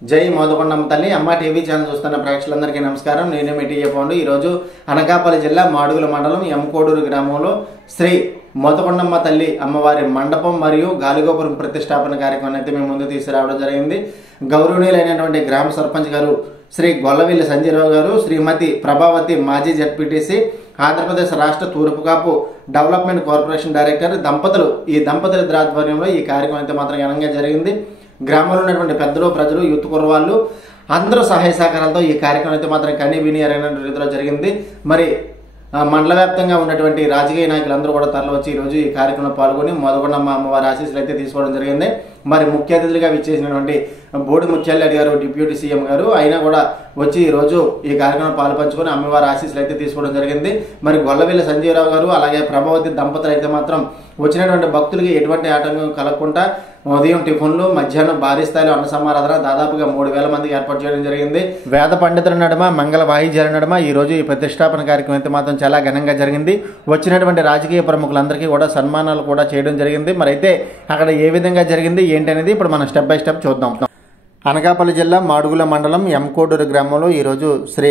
జై మోదకొండమ్మ తల్లి అమ్మ టీవీ ఛానల్ చూస్తున్న ప్రేక్షకులందరికీ నమస్కారం. నేను మీ టీఏ పౌండు. ఈరోజు అనకాపల్లి జిల్లా మాడుగుల మండలం ఎమ్కోడూరు గ్రామంలో శ్రీ మోదకొండమ్మ తల్లి అమ్మవారి మండపం మరియు గాలిగోపురం ప్రతిష్టాపన కార్యక్రమాన్ని అయితే మేము ముందు తీసుకురావడం జరిగింది. గౌరవనీయులైనటువంటి గ్రామ సర్పంచ్ గారు శ్రీ గొల్లవిల్లి సంజీరావు గారు, శ్రీమతి ప్రభావతి మాజీ జడ్పీటీసీ, ఆంధ్రప్రదేశ్ రాష్ట్ర తూర్పుకాపు డెవలప్మెంట్ కార్పొరేషన్ డైరెక్టర్ దంపతులు, ఈ దంపతుల ఆధ్వర్యంలో ఈ కార్యక్రమం అయితే మాత్రం ఘనంగా జరిగింది. గ్రామంలో ఉన్నటువంటి పెద్దలు, ప్రజలు, యూత్ కుర్రవాళ్ళు అందరూ సహాయ సహకారాలతో ఈ కార్యక్రమం అయితే మాత్రం కనీ విని ఎరగిన రీతిలో జరిగింది. మరి మండల వ్యాప్తంగా ఉన్నటువంటి రాజకీయ నాయకులందరూ కూడా తరలివచ్చి ఈరోజు ఈ కార్యక్రమంలో పాల్గొని మోదకొండమ్మ అమ్మవారి ఆశీస్సులు అయితే తీసుకోవడం జరిగింది. మరి ముఖ్య అతిథులుగా విచ్చేసినటువంటి బోడి ముత్యాలరెడ్డి గారు, డిప్యూటీ సీఎం గారు, అయినా కూడా వచ్చి ఈరోజు ఈ కార్యక్రమం పాల్పంచుకొని అమ్మవారి ఆశీస్సులు అయితే తీసుకోవడం జరిగింది. మరి గొల్లవిల్లి సంజీవరావు గారు అలాగే ప్రభావతి దంపతులు అయితే మాత్రం వచ్చినటువంటి భక్తులకి ఎటువంటి ఆటంకం కలగకుండా ఉదయం టిఫిన్లు, మధ్యాహ్నం భారీ స్థాయిలో అన్న సమారాధన దాదాపుగా 3000 మందికి ఏర్పాటు చేయడం జరిగింది. వేద పండితుల నడుమ, మంగళ వాయిద్యాల నడుమ ఈ రోజు ఈ ప్రతిష్టాపన కార్యక్రమం అయితే మాత్రం చాలా ఘనంగా జరిగింది. వచ్చినటువంటి రాజకీయ ప్రముఖులందరికీ కూడా సన్మానాలు కూడా చేయడం జరిగింది. మరి అయితే అక్కడ ఏ విధంగా జరిగింది ఏంటి అనేది ఇప్పుడు మనం స్టెప్ బై స్టెప్ చూద్దాం. అనకాపల్లి జిల్లా మాడుగుల మండలం ఎమ్కోడూరు గ్రామంలో ఈరోజు శ్రీ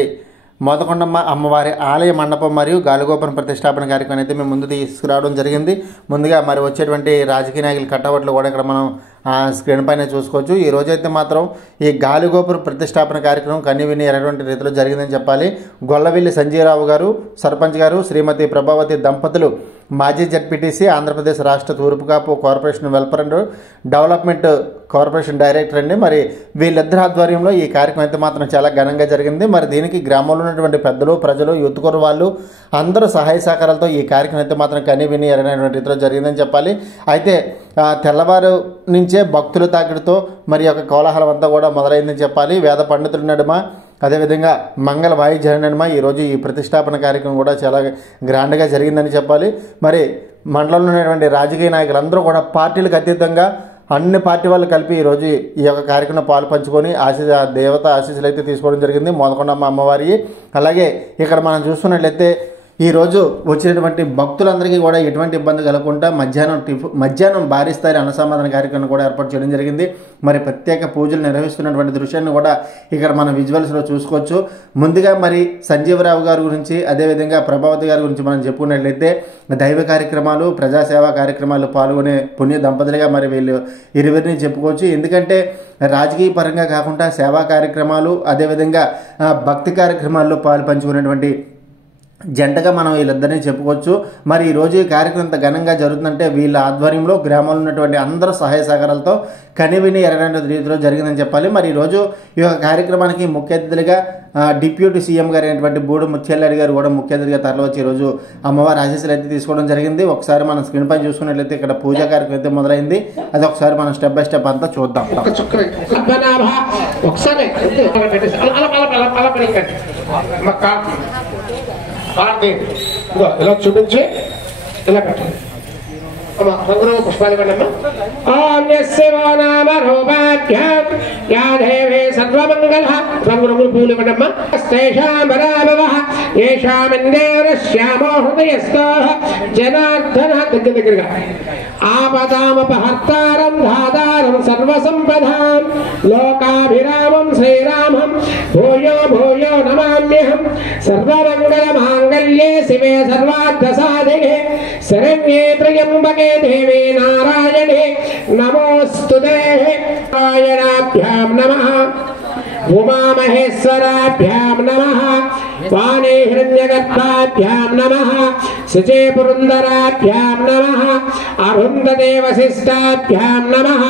మోదకొండమ్మ అమ్మవారి ఆలయ మండపం మరియు గాలిగోపురం ప్రతిష్టాపన కార్యక్రమం అయితే మేము ముందు తీసుకురావడం జరిగింది. ముందుగా మరి వచ్చేటువంటి రాజకీయ నాయకుల కట్టవట్లు కూడా ఇక్కడ మనం స్క్రీన్ పైన చూసుకోవచ్చు. ఈ రోజైతే మాత్రం ఈ గాలిగోపురం ప్రతిష్టాపన కార్యక్రమం కన్నీ విని ఎరటువంటి రీతిలో జరిగిందని చెప్పాలి. గొల్లవిల్లి సంజీరావు గారు సర్పంచ్ గారు, శ్రీమతి ప్రభావతి దంపతులు మాజీ జడ్పీటీసీ, ఆంధ్రప్రదేశ్ రాష్ట్ర Turpu Kapu corporation welfare and development corporation director అండి. మరి వీళ్ళిద్దరి ఆధ్వర్యంలో ఈ కార్యక్రమం అయితే మాత్రం చాలా ఘనంగా జరిగింది. మరి దీనికి గ్రామంలో ఉన్నటువంటి పెద్దలు, ప్రజలు, యూత్ కుర్ర వాళ్ళు అందరూ సహాయ సహకారాలతో ఈ కార్యక్రమం అయితే మాత్రం కనీ విని ఎరగినటువంటి రీతిలో జరిగిందని చెప్పాలి. అయితే తెల్లవారు నుంచే భక్తుల తాకిడితో మరి యొక్క కోలాహలం అంతా కూడా మొదలైందని చెప్పాలి. వేద పండితుల నడుమ, అదేవిధంగా మంగళ వాయిద్యాల నడుమ ఈరోజు ఈ ప్రతిష్టాపన కార్యక్రమం కూడా చాలా గ్రాండ్గా జరిగిందని చెప్పాలి. మరి మండలంలో ఉన్నటువంటి రాజకీయ నాయకులందరూ కూడా పార్టీలకు అతీతంగా అన్ని పార్టీ వాళ్ళు కలిపి ఈరోజు ఈ యొక్క కార్యక్రమం పాలు పంచుకొని దేవత ఆశీస్సులు అయితే తీసుకోవడం జరిగింది మోదకొండమ్మ అమ్మవారి. అలాగే ఇక్కడ మనం చూసుకున్నట్లయితే ఈరోజు వచ్చినటువంటి భక్తులందరికీ కూడా ఎటువంటి ఇబ్బంది కలగకుండా మధ్యాహ్నం భారీ స్థాయి అన్నసమాధాన కార్యక్రమం కూడా ఏర్పాటు చేయడం జరిగింది. మరి ప్రత్యేక పూజలు నిర్వహిస్తున్నటువంటి దృశ్యాన్ని కూడా ఇక్కడ మనం విజువల్స్లో చూసుకోవచ్చు. ముందుగా మరి సంజీవరావు గారి గురించి, అదేవిధంగా ప్రభావతి గారి గురించి మనం చెప్పుకున్నట్లయితే దైవ కార్యక్రమాలు, ప్రజాసేవా కార్యక్రమాలు పాల్గొనే పుణ్య దంపతులుగా మరి వీళ్ళు ఇరువురిని చెప్పుకోవచ్చు. ఎందుకంటే రాజకీయ పరంగా కాకుండా సేవా కార్యక్రమాలు, అదేవిధంగా భక్తి కార్యక్రమాల్లో పాలు పంచుకునేటువంటి జంటగా మనం వీళ్ళిద్దరినీ చెప్పుకోవచ్చు. మరి ఈరోజు ఈ కార్యక్రమం ఇంత ఘనంగా జరుగుతుందంటే వీళ్ళ ఆధ్వర్యంలో గ్రామంలో ఉన్నటువంటి అందరూ సహాయ సహకారాలతో కనివిని ఎరగని రీతిలో జరిగిందని చెప్పాలి. మరి ఈరోజు ఈ యొక్క కార్యక్రమానికి ముఖ్య అతిథులుగా డిప్యూటీ సీఎం గారు అయినటువంటి బోడి ముత్యాలరెడ్డి గారు కూడా ముఖ్య అతిథిగా తరలివచ్చి ఈరోజు అమ్మవారి ఆశీస్సులు అయితే తీసుకోవడం జరిగింది. ఒకసారి మనం స్క్రీన్ పైన చూసుకున్నట్లయితే ఇక్కడ పూజా కార్యక్రమం అయితే మొదలైంది. అది ఒకసారి మనం స్టెప్ బై స్టెప్ అంతా చూద్దాం. ఇలా చూపించి ఇలా పెట్టండి. రంగురంగు పుష్పాలు ఇవ్వండి. రంగురంగులు పూలు ఇవ్వండమ్మా. శ్యామో హృదయస్థో జనార్దన దగ్గరగా ఆపదామపహర్తారం ధాతారం సర్వసంపదాం లోకాభిరామం శ్రీరామం భూయో భూయో నమామ్యహం. సర్వమంగళ మాంగళ్యే శివే సర్వార్థ సాధినే శరణ్యే త్రయంబకే దేవి నారాయణే నమోస్తుతే. నారాయణాభ్యాం నమః, ఉమామహేశ్వరాభ్యాం నమః, వాణీ హిరణ్యగర్భాభ్యాం నమః, శచే పురందరాభ్యాం నమః, అరుంధతే వశిష్టాభ్యాం నమః,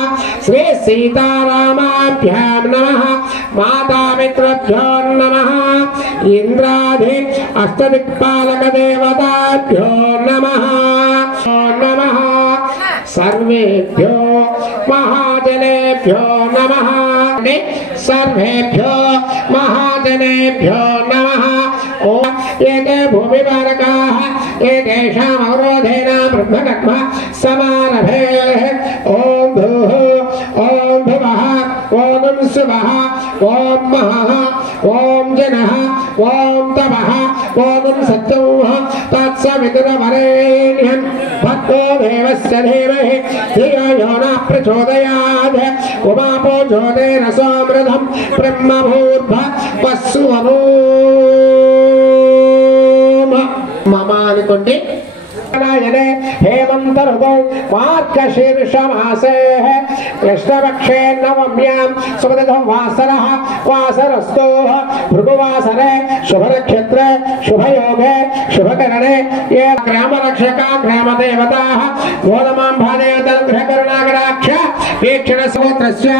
శ్రీ సీతారామాభ్యాం నమః, మాతాపితృభ్యో నమః, ఇంద్రాది అష్టదిక్పాలక దేవతాభ్యో నమః నమః. సర్వేభ్యో మహాజనేభ్యో నమః. సర్వేభ్యో మహాజనేభ్యో నమః. ఓం ఏతే భూమిపాలకాః ఏతేషాం అవరోధేన బ్రహ్మకర్మ సమారభే. ఓం భూః ఓం భువః ఓం శుభః ఓం మహః ఓం జనః ఓం తపః ఓం సత్యం తత్సవితుర్వరేణ్యం भक्तो देवस्य धीमहि धियो यो न प्रचोदयात् उमापो ज्योतेन सोमृतं ब्रह्मभूर्भुवस्सुवनो मम अनुकोंడి हेमंत ऋतौ मार्गशीर्षमासे कृष्णपक्षे नवम्यां सुमतिथो वासरः वासरस्तो भृगुवासरे शुभनक्षत्रे शुभयोगे शुभकरणे ये ग्रामरक्षका ग्रामदेवताः गोदमाम्भादेवतनुग्रहकरुणाकटाक्ष वीक्षणसूत्रस्य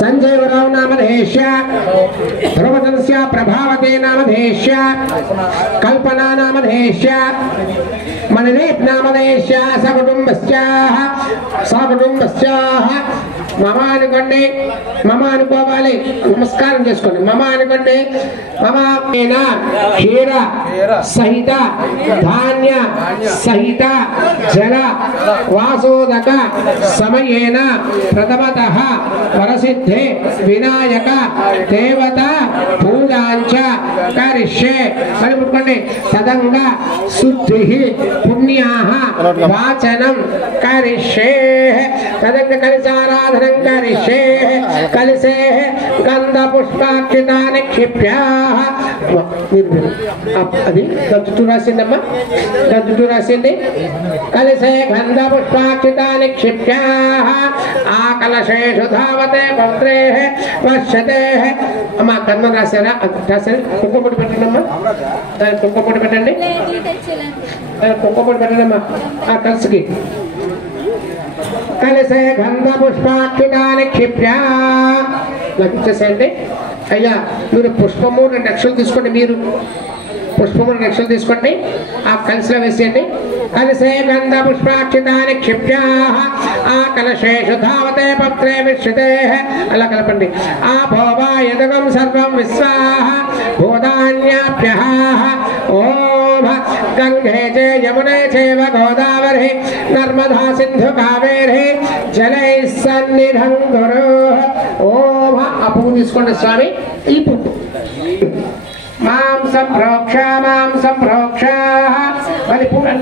सञ्जयवराव नामधेयस्य ध्रुवतनस्य प्रभावते नामधेयस्य कल्पना नामधेयस्य मणिदीप नामधेयस्य सकुटुंबस्य मम अनुकोंడి मम అనుకోవాలి నమస్కారం చేసుకోండి మమ అనుకోండి మమ క్షీర సహిత ధాన్య సహిత జల వాసోదక సమయేన ప్రథమతః వరసిద్ధే వినాయక దేవత పూజాంచ కరిష్యే మరి ముట్టుకోండి తదంగ శుద్ధి పుణ్యాః వాచనం కరిష్యే తదంగ కలిసారాధన करिष्ये कलसे गंध पुष्पाक्षिता निक्षिप्य अभी गंधुटू रासिंदम्मा गंधुटू रासिंदी कलसे गंध पुष्पाक्षिता निक्षिप्य आकलशेषु धावते पौत्रे पश्यते अम्मा कर्म रासारा रासारा कुंकुमपुट्टि పెట్టండమ్మా कुंकुमपुट्टि పెట్టండి कुंकुमपुट्टि పెట్టండమ్మా ఆ కలసకి कलसे गंध पुष्पाक्षिता निक्षिप्य लक्षिंచేసేయండి అయ్యా మీరు పుష్పము 2 అక్షరాలు తీసుకోండి మీరు పుష్పము 2 అక్షరాలు తీసుకోండి ఆ కలసలో వేసేయండి कलसे गंध पुष्पाक्षिता निक्षिप्य आ कलशेषु धावते पत्रे विश्रिते अला कलपंడి आ भोवायदगं सर्वं विश्वाः भूतान्याप्यः ओम गंगे च यमुने चैव गोदावरी नर्मदा सिंधु कावेरी जलैः सन्निधं कुरु ओम अपूर्व తీసుకోండి స్వామి ఈ పుట్టు मां संप्रोक्ष वाली पूजा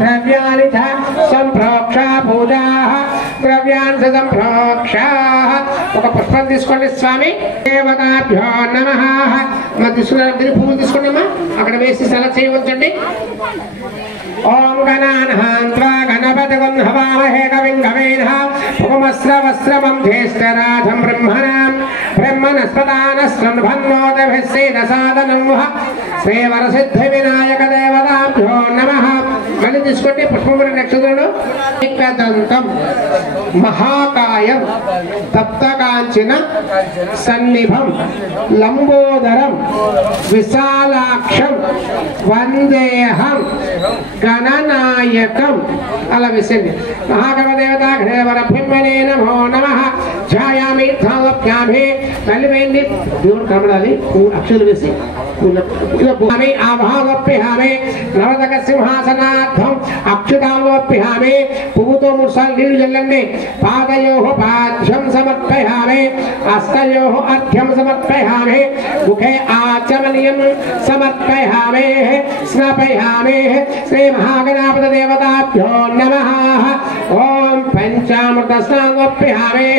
द्रव्यानि च संप्रोक्ष पूजा द्रव्यान् च संप्रोक्ष ఒక పుష్పం తీసుకోండి స్వామి దేవతాభ్యో నమః మా తీసుకున్నారు మీరు పువ్వులు తీసుకోండి అమ్మా అక్కడ వేసి సల చేయవచ్చండి ओम गणान्हान्त्वा गणपतिगं हवामहे कविं कवीनः भूमस्रवस्रमं ज्येष्ठराजं ब्रह्मणस्पदानस्रन्भन्नोतिभिः सीदसादनं वः श्रीवरसिद्धिविनायकदेवताभ्यो नमः मणि తీసుకోండి పుష్పముల నక్షత్రుడు ఏకదంతం మహాకాయం తప్తకాంచన సన్నిభం లంబోదరం విశాలాక్షం వందేహం गणनायकम अला विसेंడి महागणदेवता घरेवरभ्यमने नमो नमः ఛాయామి ధావప్యామి తల్లివేండి దేవుడు కమడాలి అక్షరాలు వేసి ఇలా భూమి ఆభావప్యామి నవదక సింహాసనార్థం అక్షతావప్యామి పువ్వుతో 3 సార్లు నీళ్లు చల్లండి పాదయోః పాద్యం సమర్పయామి హస్తయోః అర్ఘ్యం సమర్పయామి ముఖే ఆచమనీయం సమర్పయామి స్నాపయామి శ్రీ మహాగణాపతి దేవతాభ్యో నమః ఓం పంచామృత స్నానోప్యామి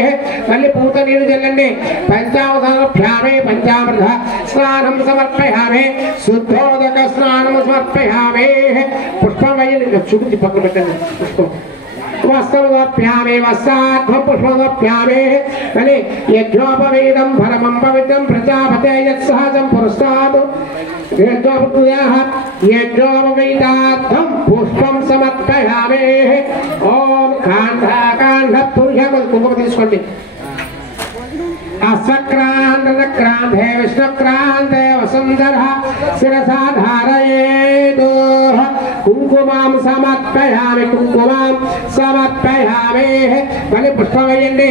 మళ్ళీ పూత నీరు చల్లండి పంచామృతాభ్యామి పంచామృత స్నానం సమర్పయామి శుద్ధోదక స్నానం సమర్పయామి పుష్పం వేయండి చూపించి పక్కన పెట్టండి పుష్పం वस्त्रमप्यामे वस्त्रार्थं पुष्पमप्यामे मने यज्ञोपवेदं फलमं पवित्रं प्रजापते यत्सहजं पुरस्तात् यज्ञोपवेदाः यज्ञोपवेदार्थं पुष्पं समर्पयामे ओम कान्धपुरुषकुल తీసుకోండి अस्वक्रांते विष्णुक्रांते वसुंधरः शिरसा धारयेत् कुंकुमां समर्पयामि कुंकुमां समर्पयामि मणि पुष्पं वेయండి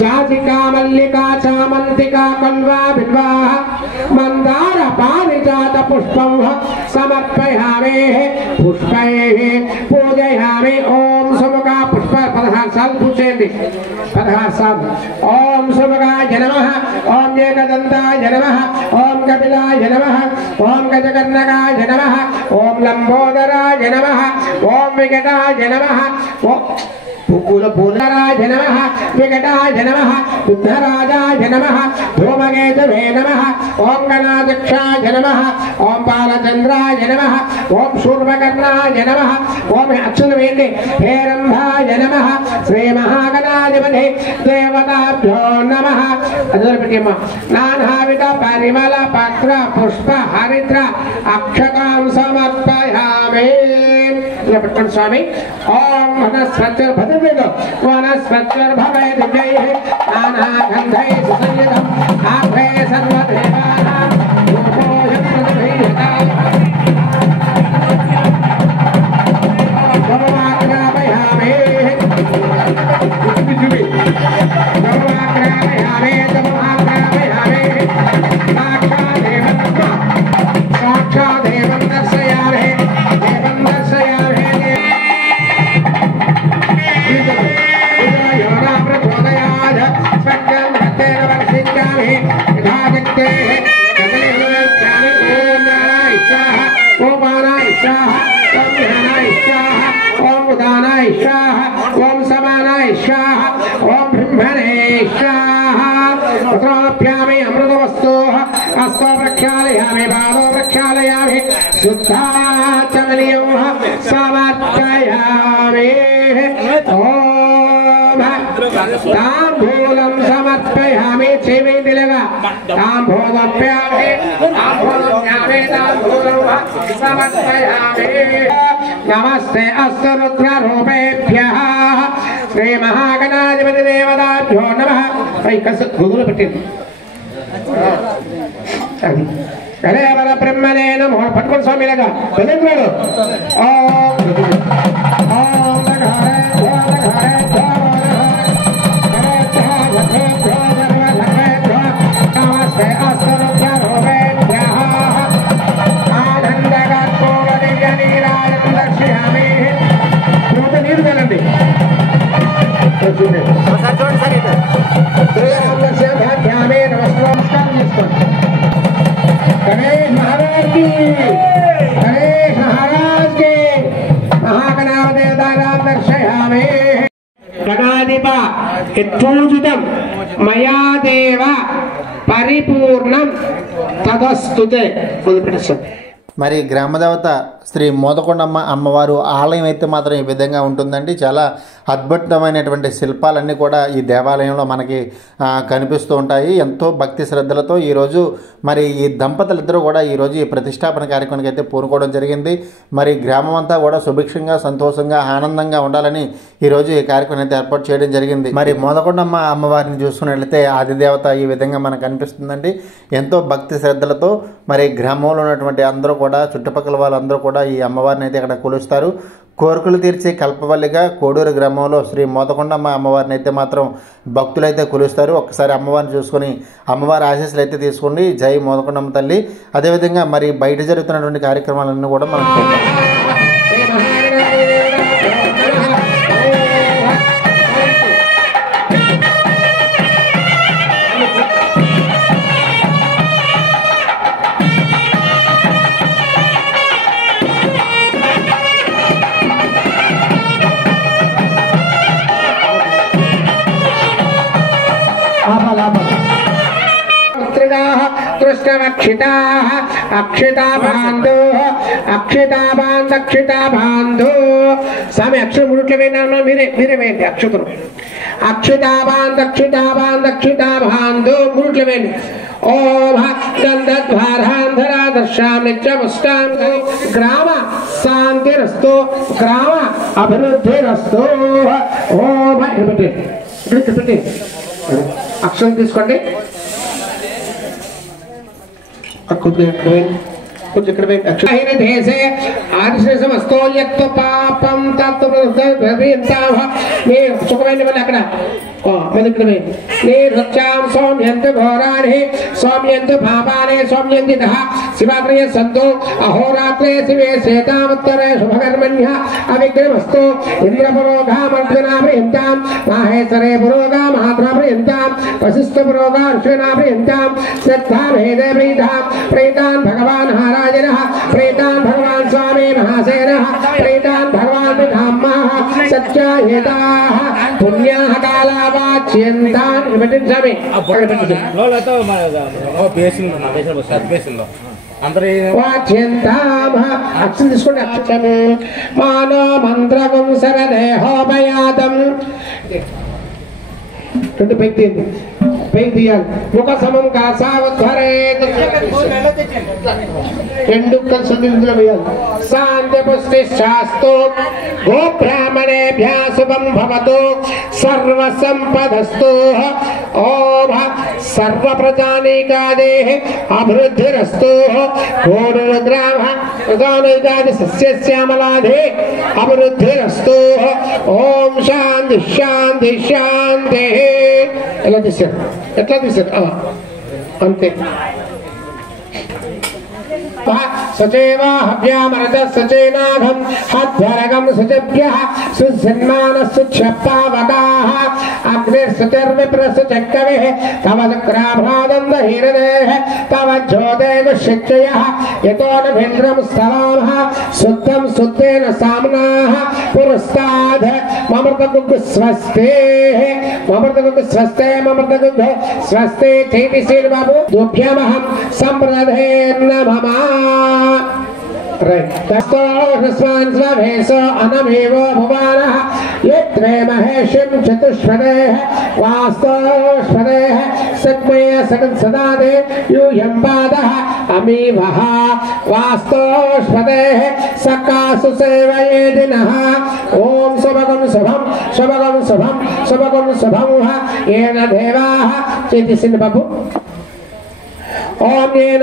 जातिका मल्लिका चामंतिका कल्वा बिल्वा मंदार पारिजात पुष्पं समर्पयामि पुष्पैः पूजयामि ओम सुमुखा पुष्प 16 साल पूजेंడి 16 साल ओम सुमुखाय नमः ఓం ఏకదంతాయ నమః ఓం కపిలాయ నమః ఓం గజకర్ణకాయ నమః ఓం లంబోదరాయ నమః ఓం వికటాయ నమః ఓం పూలరాజ నమః వికటాయ నమః బుద్ధరాజాయ నమః ధూమకేతవే నమః ఓం గణాధ్యక్షాయ నమః ఓం బాలచంద్రాయ నమః ఓం శూర్పకర్ణాయ నమః ఓం అక్షులు వేండి హేరంభాయ నమః శ్రీ మహాగణాధిపతి దేవతాభ్యో నమః అదొరపెట్టిమ్మ నానావిధ పరిమళ పత్ర పుష్ప హరిద్ర అక్షతాం సమర్పయామి పెట్టుకోండి స్వామి ఓం వనస్పతి వనస్పతిర్భవే దివ్యైః నానాగంధైః సుసంయుతం ఆగ్రే సర్వదేవానాం ధూపోయం ప్రతిభీయతాం గౌరవాగ్రామయామి గౌరవాగ్రామయామి గౌరవాగ్రామయామి సాక్షాదేవం దర్శయామి దేవం దర్శయామి ఓం సమానాయ స్వాహ ఓం బ్రహ్మణే స్వాహ పుత్రోప్యామి అమృతవస్తు హస్తో ప్రక్షాళయామి పాదో ప్రక్షాళయామి శుద్ధాచమనీయం సమర్పయామి ఓం తాంబూలం సమర్పయామి చేవేదిలగా తాంబూలప్యామి తాంబూలప్యామి తాంబూలం సమర్పయామి నమస్తే అస్తు రుద్రరూపేభ్యః శ్రీ మహాగణాధిపతి దేవతాభ్యో నమః పై కసు గుగులు పెట్టింది అది కళేవర బ్రహ్మణే నమో పట్టుకోండి స్వామిలాగా పెద్దవాడు ఓం ఓం నమస్తే అస్తు రుద్రరూపేభ్యః నీరు వెళ్ళండి నమస్కారం చేసుకోండి గణేష్ మహారాజ్ కి గణేష్ మహారాజ్ కి మహాగణాదేవతారాం దర్శయామి గణాధిప యథోచితం మయా దేవ పరిపూర్ణం తదస్తుతే వదిలిపెట్టేస్తాం. మరి గ్రామదేవత శ్రీ మోదకొండమ్మ అమ్మవారు ఆలయం అయితే మాత్రం ఈ విధంగా ఉంటుందండి. చాలా అద్భుతమైనటువంటి శిల్పాలన్నీ కూడా ఈ దేవాలయంలో మనకి కనిపిస్తూ ఉంటాయి. ఎంతో భక్తి శ్రద్ధలతో ఈరోజు మరి ఈ దంపతులిద్దరూ కూడా ఈరోజు ఈ ప్రతిష్టాపన కార్యక్రమానికి అయితే పూనుకోవడం జరిగింది. మరి గ్రామం అంతా కూడా సుభిక్షంగా సంతోషంగా ఆనందంగా ఉండాలని ఈరోజు ఈ కార్యక్రమం అయితే ఏర్పాటు చేయడం జరిగింది. మరి మోదకొండమ్మ అమ్మవారిని చూసుకున్నట్లయితే ఆదిదేవత ఈ విధంగా మనకు కనిపిస్తుందండి. ఎంతో భక్తి శ్రద్ధలతో మరి గ్రామంలో ఉన్నటువంటి అందరూ కూడా చుట్టుపక్కల వాళ్ళందరూ కూడా ఈ అమ్మవారిని అయితే ఇక్కడ కొలుస్తారు. కోరికలు తీర్చే కల్పవల్లిగా కోడూరు గ్రామంలో శ్రీ మోదకొండమ్మ అమ్మవారిని అయితే మాత్రం భక్తులైతే కొలుస్తారు. ఒక్కసారి అమ్మవారిని చూసుకొని అమ్మవారి ఆశీస్సులు అయితే తీసుకోండి. జై మోదకొండమ్మ తల్లి. అదేవిధంగా మరి బయట జరుగుతున్నటువంటి కార్యక్రమాలన్నీ కూడా మనం చూద్దాం. కృష్ణవక్షితాః అక్షితాబాంధో అక్షితాబాంధో స్వామి అక్షరం ముడుట్లు వేయనా మీరే వేయండి. అక్షతులు అక్షితాబాంధో ముడుట్లు వేయండి. ఓం గంధద్వారాంధరాదర్శాం నిత్యముష్టాం గ్రామ శాంతిరస్తు గ్రామ అభివృద్ధిరస్తు. ఓం పెట్టి అక్షరం తీసుకోండి. పాపం సుఖమైన అక్కడ సౌమ్యంతు ఘోరాణి సౌమ్యంతు పాపాని సౌమ్యంతి శివాత్రయ సంతో అహోరాత్రే శివే శ్వేతాముత్తరే శుభకర్మణ్య అవిగ్రహమస్తు ఇంద్ర పురోగామర్జునా ప్రియంతాం మాహేశ్వరే పురోగామాత్ర प्रियन्तां वसिष्ठपुरोगा ऋषिणा प्रियन्तां श्रद्धा भेदे प्रीतान् भगवान् महाराजनः प्रीतान् भगवान् स्वामी महासेनः प्रीतान् भगवान् पितामहः सत्याहिताः पुण्याः कालावाच्यन्तान् विपठिंచామి అక్షం తీసుకోండి అక్షము మానో మంత్రకం శరదేహోపయాతం రెండు పైకి తీయాలి ముఖ సమం కాసావధ్వరేత్ రెండు కలిసి ఇందులో వేయాలి శాంతి పుష్టి శాస్తో గో బ్రాహ్మణేభ్యः శుభం భవతు సర్వ సంపదస్తు ఓం సర్వ ప్రజానీకాదేః అభివృద్ధిరస్తు కోడు గ్రామ ప్రజానీకాది సస్యశ్యామలాదే అభివృద్ధిరస్తు ఓం శాంతి శాంతి శాంతి ఎలా తీశారు అంతే सचेवा हव्यामरद सचेनाघं हध्वरगं सुचभ्यः सुसन्मानस्सुक्षप्तावकाः अग्निर्सुचर्विप्रसुचक्कविः तव शुक्राभ्रादन्दहीरदेः तव ज्योतेगुशिक्षयः यतो न भिन्द्रं स्तवामः शुद्धं शुद्धेन साम्नाः पुरस्ताद् ममृतगुग् स्वस्तेः ममृतगुग् स्वस्ते चेति श्रीबाबु तुभ्यमहं सम्प्रदे नमः अनमेवो भुवानः यत्रे महेशिं चतुष्पदेः वास्तोष्पदेः सद्मय सदादे यूयं पादः अमीवः वास्तोष्पदेः सकासु सेवयेदिनः ॐ शुभगं शुभं येन देवाः चेति सिन्धु ओम येन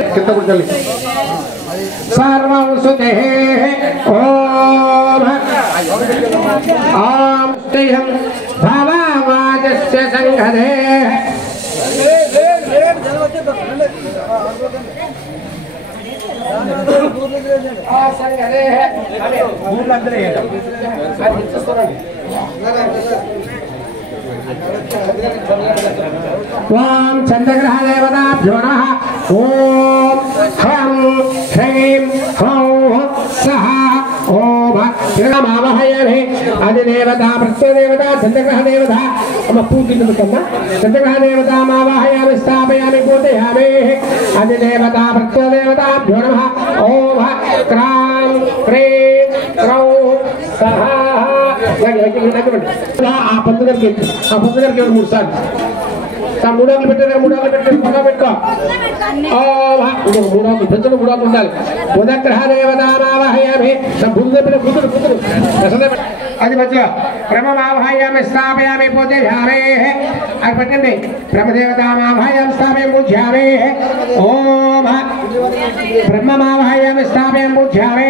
सर्वं सुतेः ओम ओम स्तेयं भावावाजस्य संघदेः वाम चंद्रग्रह देवताभ्यो नमः ओम हं ह्रीं ह्रौं सः ओम नमावहयामि अधिदेवता प्रत्यदेवता चंद्रग्रह देवता हम पूजितुकम्मा चंद्रग्रह देवता मावहयामि स्थापयामि पूजयामि अधिदेवता प्रत्यदेवताभ्यो नमः ओम क्रां क्रीं ह्रौं सः मूड साल మూడో పెట్టుకో మూడో ఉండాలి బుధగ్రహ దేవతామావహయామి అది మధ్యలో బ్రహ్మమావహయామి స్థాపయామి పూజయామి అది పెట్టండి బ్రహ్మదేవతామావహయామి స్థాపయామి పూజయామి ఓం బ్రహ్మమావహయామి స్థాపయామి పూజయామి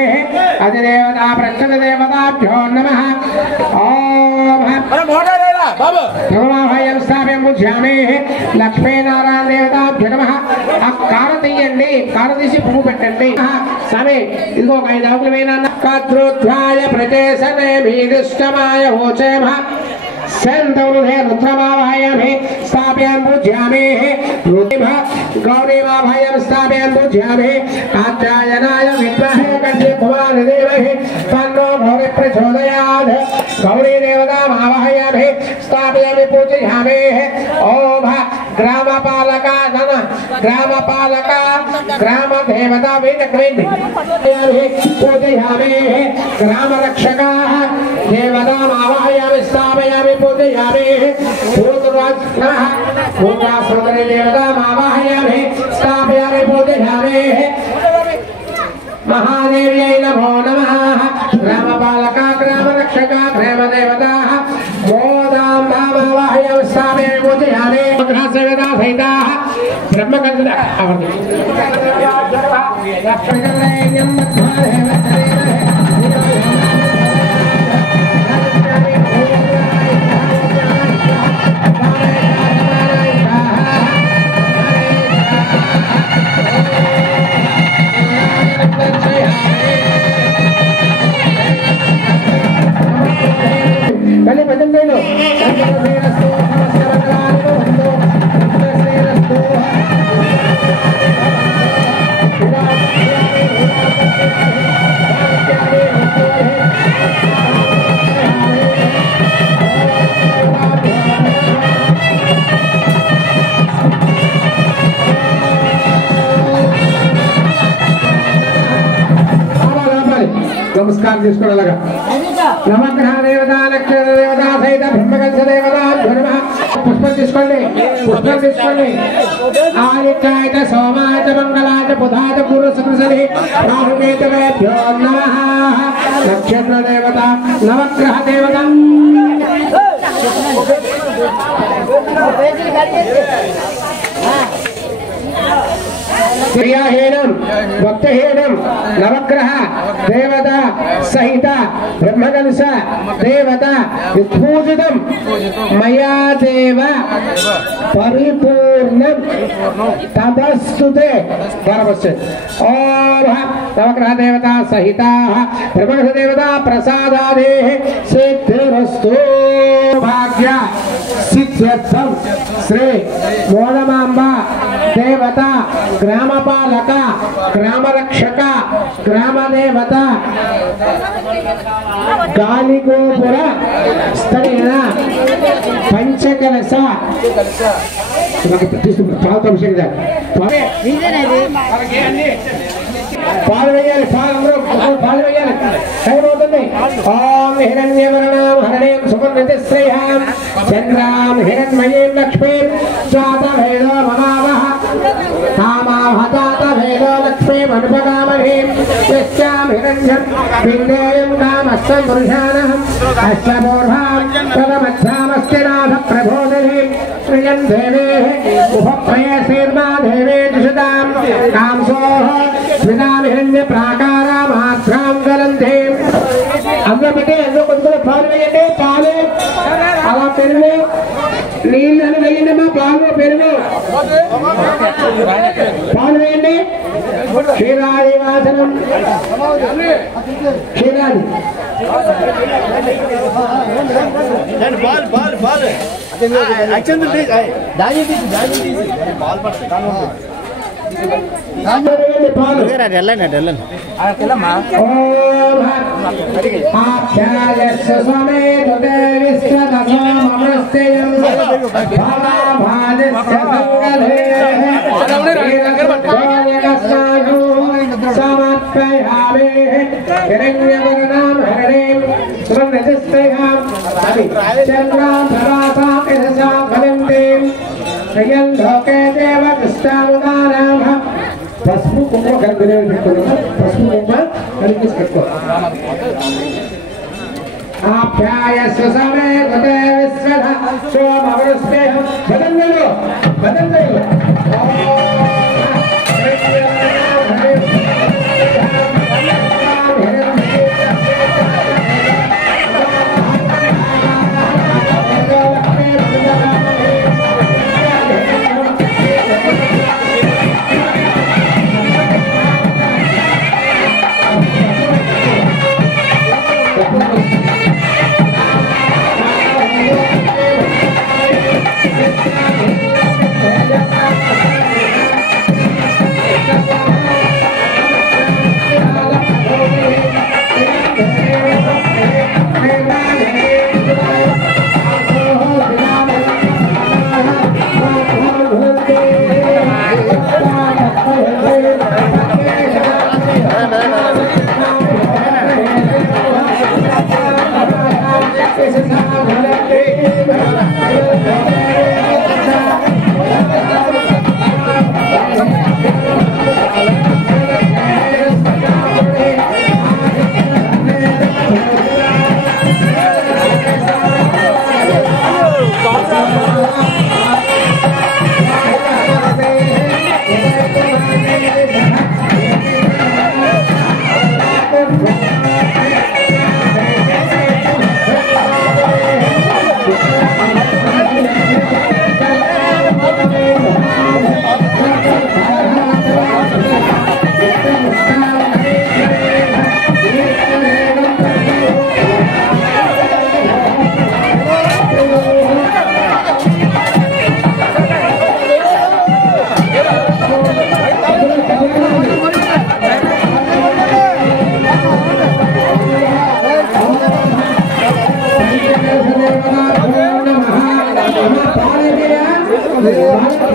అది దేవతా ప్రత్యక్ష దేవతాభ్యో నమః ఓం బ్రహ్మమావహయామి స్థాపయామి పూజయామి లక్ష్మీ నారాయణ దేవతాభ్యో నమః ఆ కార తీయండి కార తీసి పువ్వు పెట్టండి సరే ఇదిగో ఒక 5 ఆకులు వేయనా కాద్రోధ్యాయ ప్రచేసనే భీరుష్టమాయ ఓచేమ सेन्दौर्धे रुद्रमावहयामि स्थापयामि पूजयामि गौरीमावहयामि स्थापयामि पूजयामि कात्यायनाय विद्महे कन्याकुमारी धीमहि तन्नो गौरी प्रचोदयात् गौरी देवतामावहयामि स्थापयामि पूजयामि ओम ग्रामपालका ग्राम देवता वेदक्वेदि पूजयामि ग्रामरक्षकाः देवतामावहयामि स्थापयामि पूजयामि भूतराजः भूतासोदरी देवतामावहयामि स्थापयामि पूजयामि महादेव्यै नमो नमः ग्रामपालका ग्रामरक्षका ग्रामदेवताः मोदाम्बामावहयामि स्थापयामि पूजयामि ग्रहसेवता सहिताः ब्रह्मकन्दा कल भजन ले लो నమస్కారం చేసుకోవాలగా నవగ్రహ దేవత నక్షత్ర దేవత సహిత బ్రహ్మగంధ దేవత పుష్పం తీసుకోండి పుష్పం తీసుకోండి ఆదిత్యాయ సోమాయ మంగళాయ బుధాయ గురు శుక్రశని రాహుకేతవేభ్యో నమః నక్షత్ర దేవత నవగ్రహ దేవత క్రియాహీనం భక్తహీనం నవగ్రహ దేవత సహిత బ్రహ్మగంస దేవత విపూజితం మయా దేవ పరిపూర్ణం తదస్తుతే పరమస్య ఓం నవగ్రహ దేవత సహిత బ్రహ్మగంస దేవత ప్రసాదాదే సిద్ధిరస్తు భాగ్య సిద్ధ్యర్థం శ్రీ మూలమాంబ దేవత గ్రామపాలక గ్రామరక్షక గ్రామదేవత గాలిగోపుర స్థలిన పంచకలశ పాలు వేయాలి పాలు వేయాలి టైం అవుతుంది ఓం హిరణ్యవర్ణాం హరణీం సువర్ణశ్రేయాం చంద్రాం హిరణ్మయీం లక్ష్మీం జాతభేదో మమావహ కామావహజాతభేదో లక్ష్మీం అనుపగామహీం యస్యాం హిరణ్యం విందేయం కామస్తం పురుషానహం అశ్వపూర్వాం తదమధ్యామస్తి నాథ ప్రబోధనీం శ్రియం దేవేః ఉపప్రయసీర్మా దేవే దిశతాం కాంసోః స్మితాం హిరణ్య ప్రాకారామాత్రాం గలంధీం అందులో పెట్టి అందులో కొద్దిగా పాలు వేయండి పాలు అలా పెరుగు నీళ్ళు అని వేయండి మా పాలు పెరుగు పాలు వేయండి క్షీరాది వాసనం క్షీరాది పసుపు కుంకుమ కలిపి పెట్టుకున్నాము పసుపు కుంకుమ కలిపి పెట్టుకో ఆప్యాయస్య సమేతతే విశ్వధ సోమవృష్ణేహం బదంగలు బదంగలు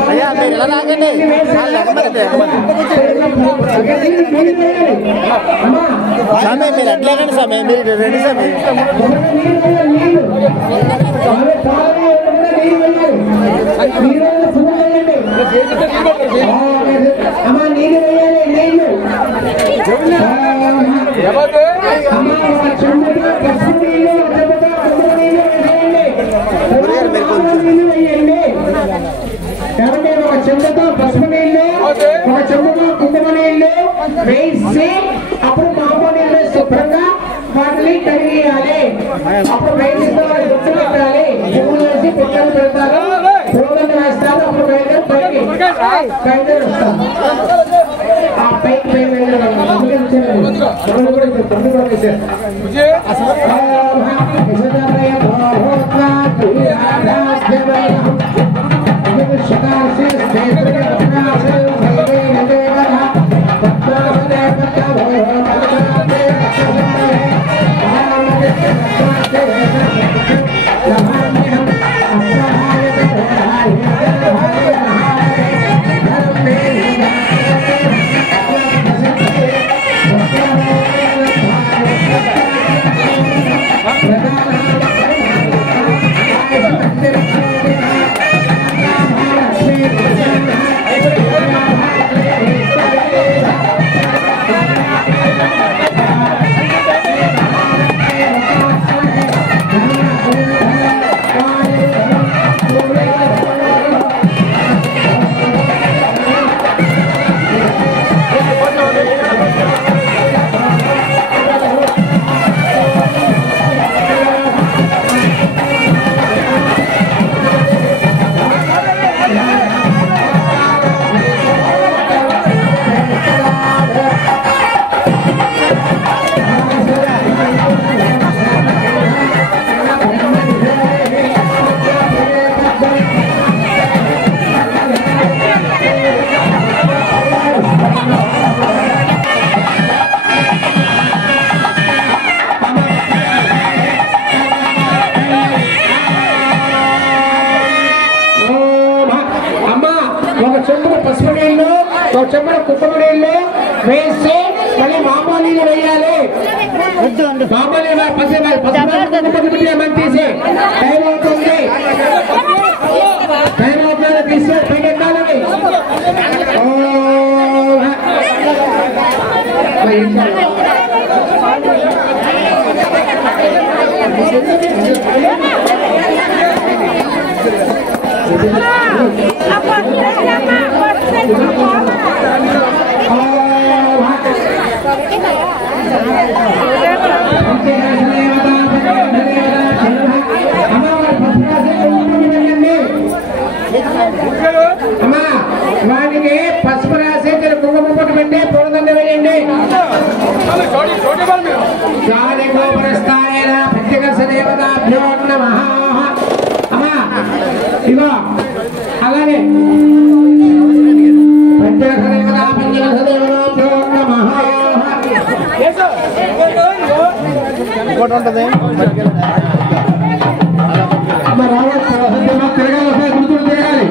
అయ్యా మీరు ఎలా తాగండి సమయం మీరు అట్లాగండి సమయం మీరు రెండు సమయం అమ్మా నీళ్ళు వేయాలి నీళ్ళు కాబట్టి ఒక చెంబుతో పసుపు నీళ్ళు ఒక చెంబుతో కుంకుమ నీళ్ళు వేసి అప్పుడు మామూలు నీళ్ళు శుభ్రంగా వాటిని కడిగేయాలి. అప్పుడు వేసిస్తే వాటి గుర్తు పెట్టాలి. పువ్వులు వేసి పుట్టలు పెడతారు, పువ్వులను వేస్తారు. అప్పుడు బయలుదేరి పైకి బయలుదేరి వస్తారు. ఆ పైకి చెంబులో కుటుంబ నీళ్ళు వేసి మళ్ళీ మామూలు నీళ్ళు వేయాలి. మామూలు తీసి టైం అవుతుంది, టైం అవుతుంది తీసే పైకి ఎక్కాలని. అమ్మా వానికి పసుపు రాసి కుంకుమ పొట్టు పెట్టి పూలదండ వేయండి. దేవతాభ్యో నమః. అమ్మా ఇగో అలానే ఇంకోటి ఉంటుంది తిరగాలి, గుర్తులు తిరగాలి.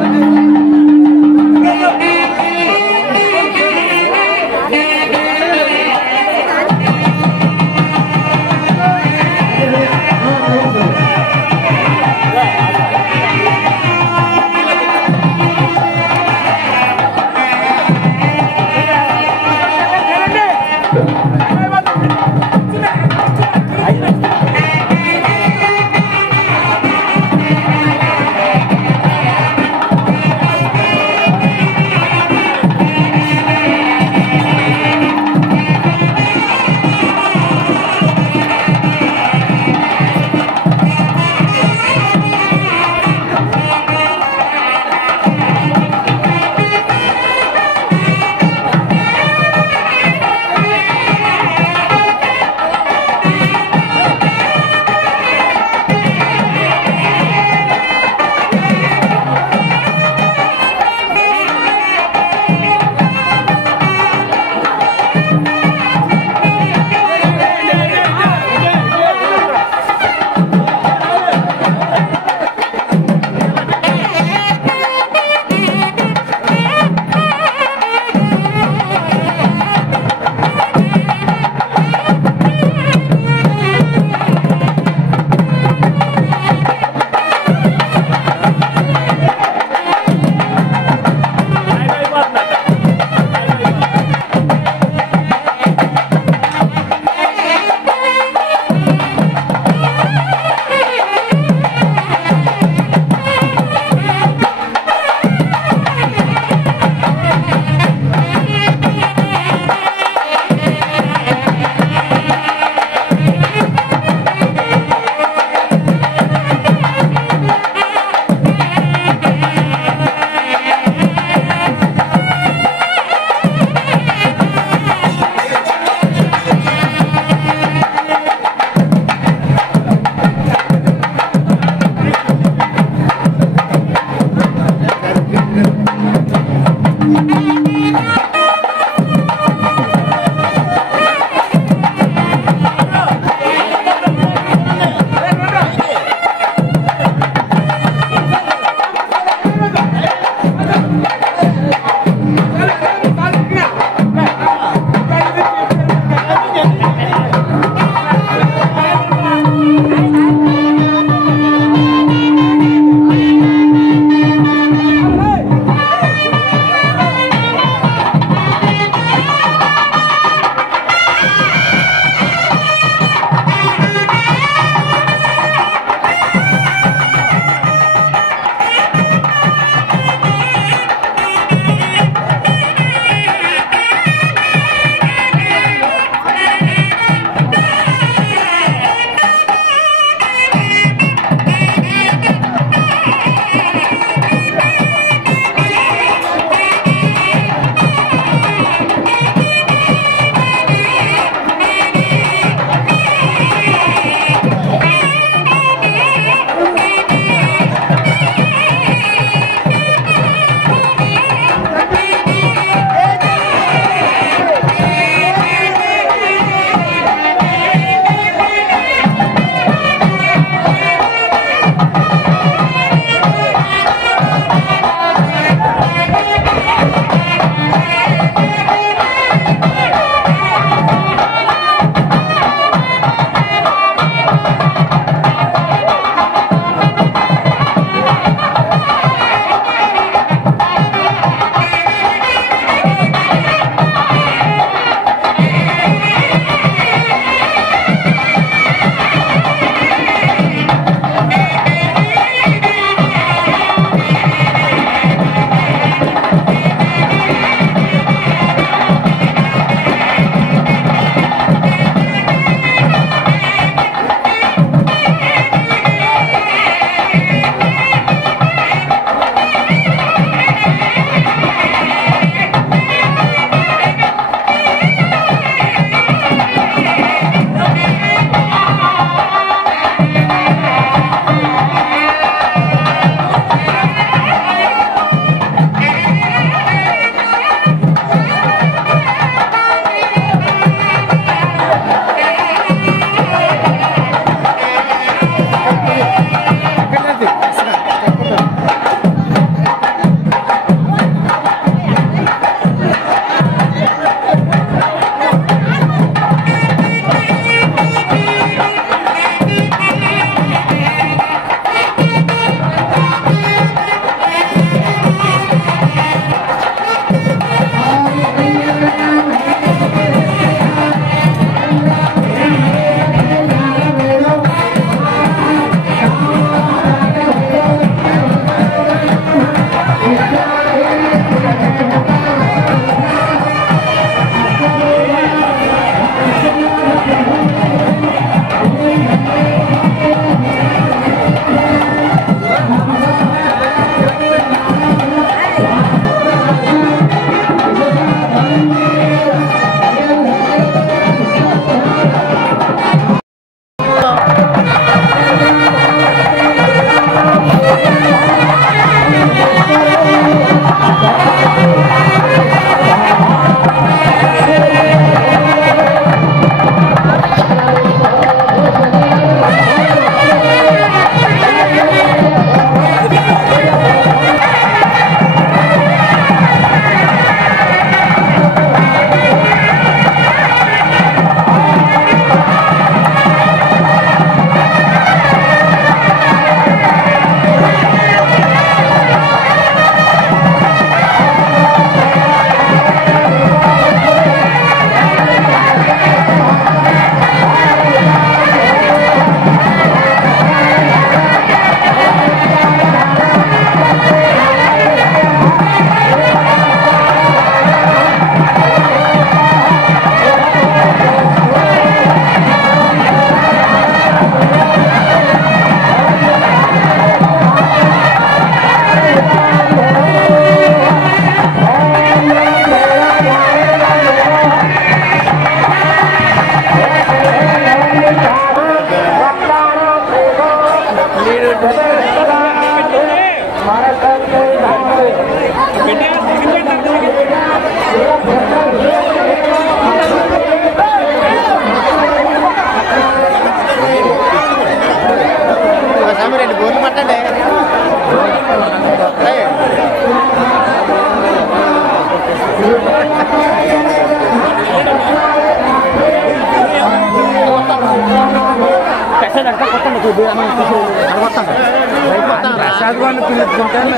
చదువుకొని పిలుచుకుంటాను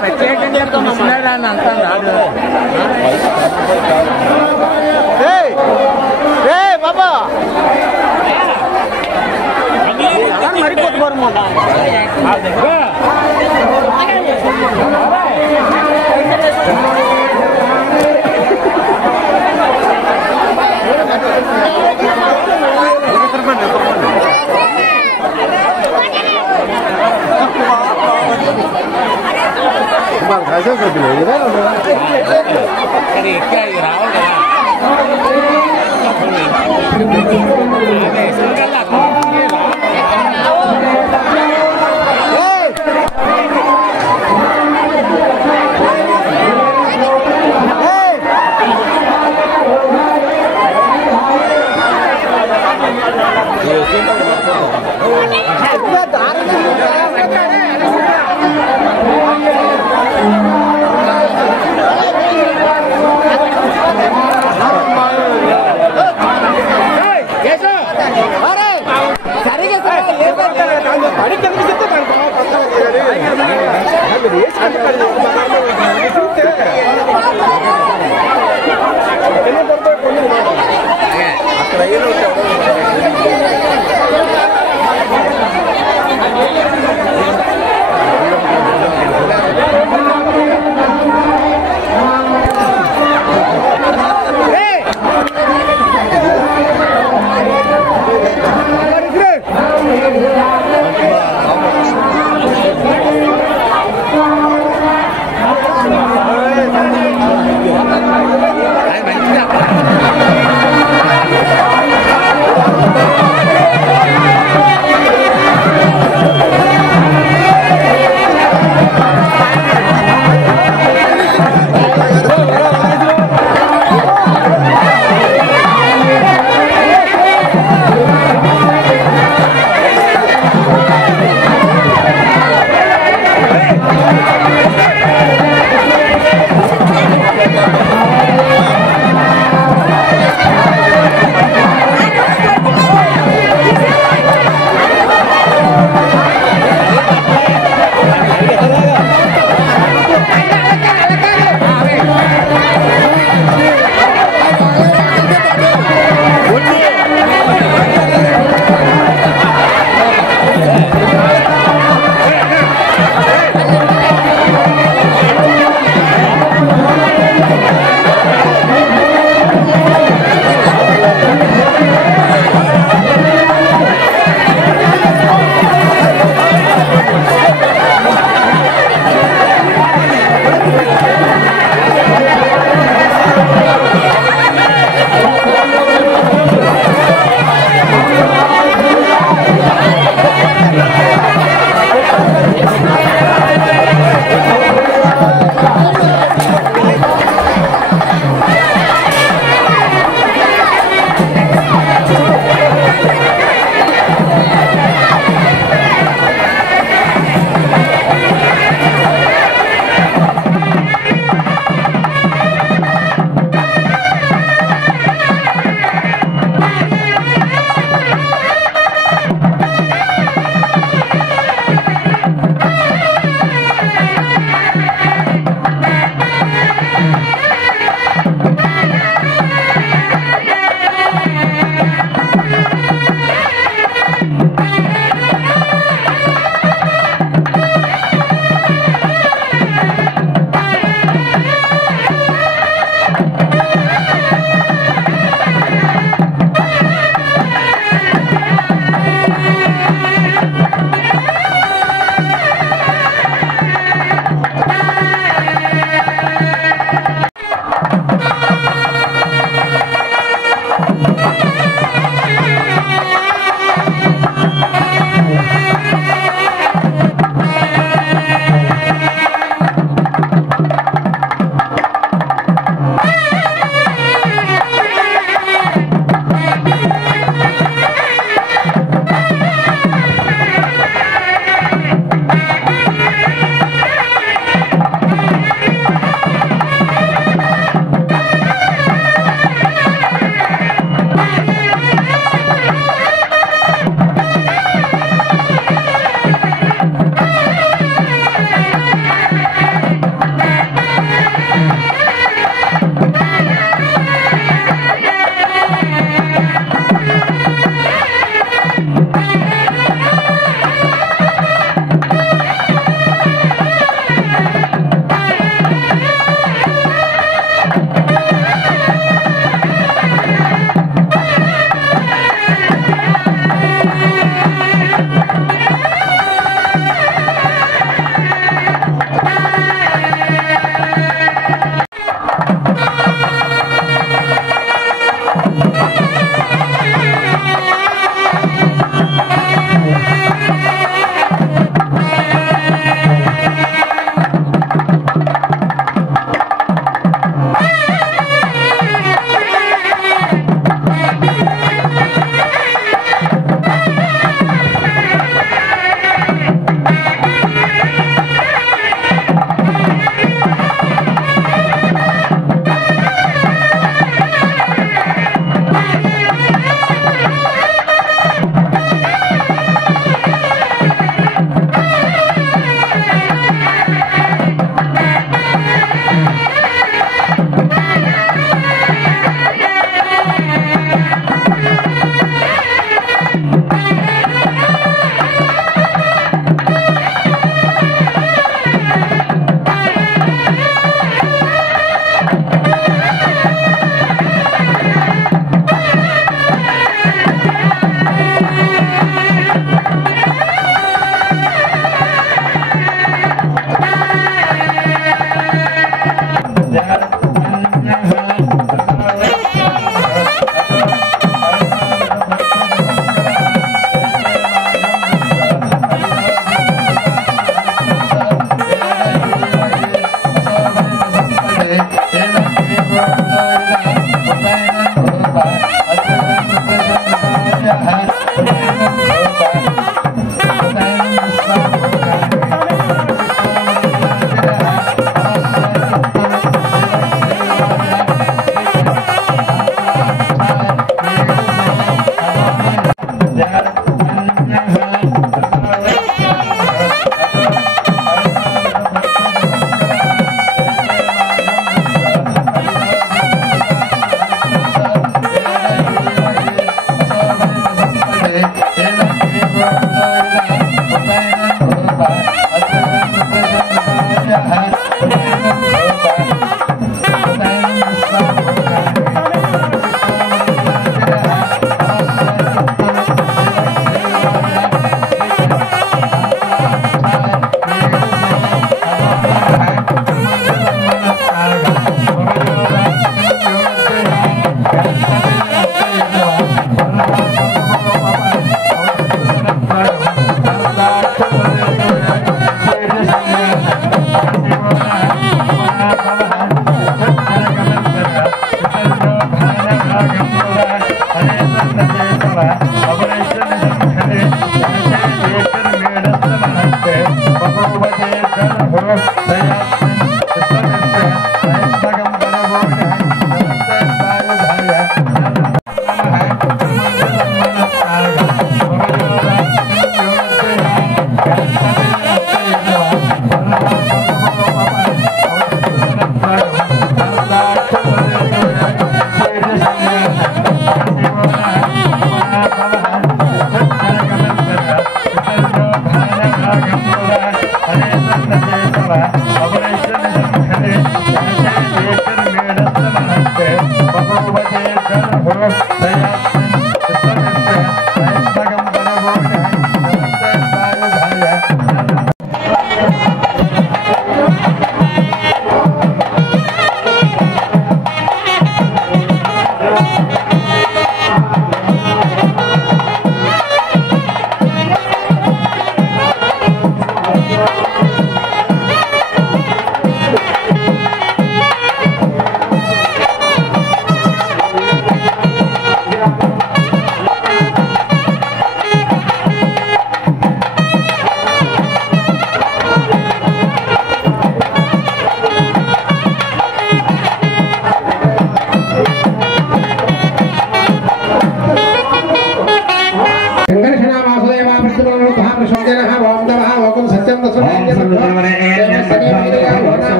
ప్రత్యేకంగా పిలుస్తున్నాడు అని అంతా రాదు బాబా మరి కొద్దివారు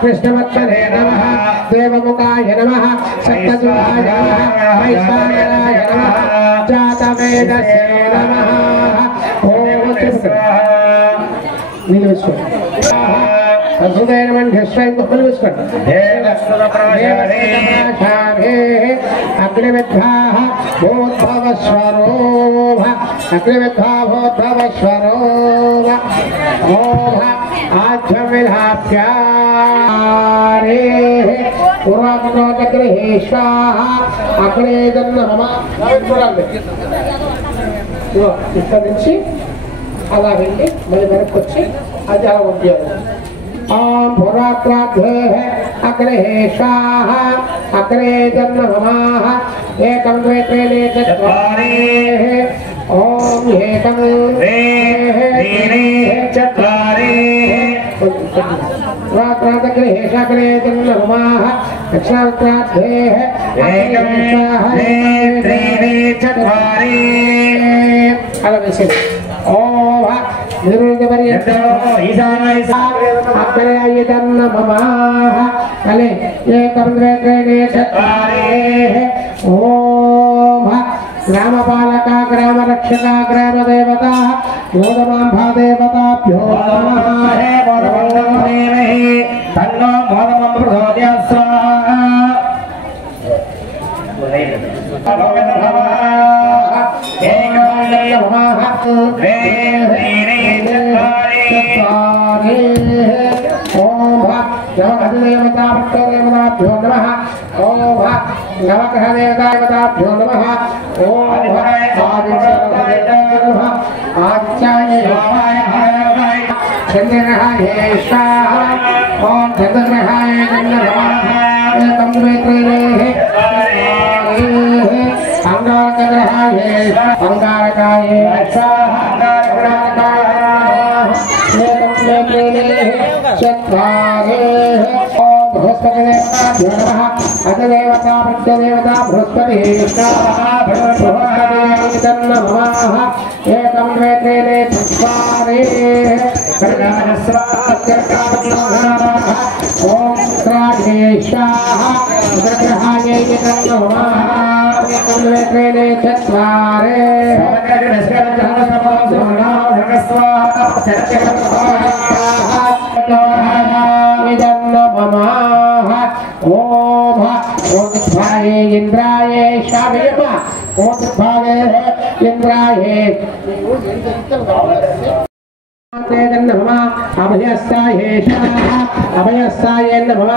कृष्णवत्सले नमः देवमुखाय नमः सप्तजुहाय नमः वैश्वानराय नमः जातवेदसे नमः ओम अग्निविद्धाः भूद्भवस्वरोभ अग्निविद्धा भूद्भवस्वरोभ ओम आज्यविधाप्यारे पूर्वग्रहेश्वाः अग्ने जन्म ఇక్కడ నుంచి అలా వెళ్ళి మళ్ళీ వెనక్కి వచ్చి అది అలా పంపించారు ఓం పురాత్రాగ్రే అగ్రహేషాః అగ్రే జన్మమాః ఏకం ద్వే త్రీణి చత్వారి ఓం ఏకం ద్వే త్రీణి చత్వారి పురాత్రాగ్రహేషాగ్రే జన్మమాః దక్షిణాత్రాగ్రే ఏకం ద్వే త్రీణి చత్వారి అలా వేసేది ఓం ग्रामपालक ग्राम रक्षक ग्राम देवता मोदमांबा देवताभ्यो देवताभ्यो नमः ओम नवग्रह देवताभ्यो नमः ओम आदित्याय चंद्रग्रहाय स्वाहा ओम चंद्रग्रहाय तम वेत्रे अंगारकाय अंगारकाय स्वाहा अतदेवता प्रत्यदेवता बृहस्पति एकं वेत्रे पुष्पारे ओम श्राद्धेशाः ग्रहाय एकं वेत्रे चत्वारे ओम ओम इंद्राय शावेम ओम इंद्राय नमः अभयस्ताय अभयस्ताय नमः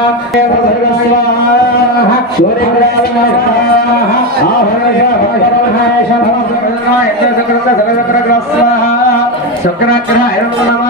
शुक्राग्रहाय नमः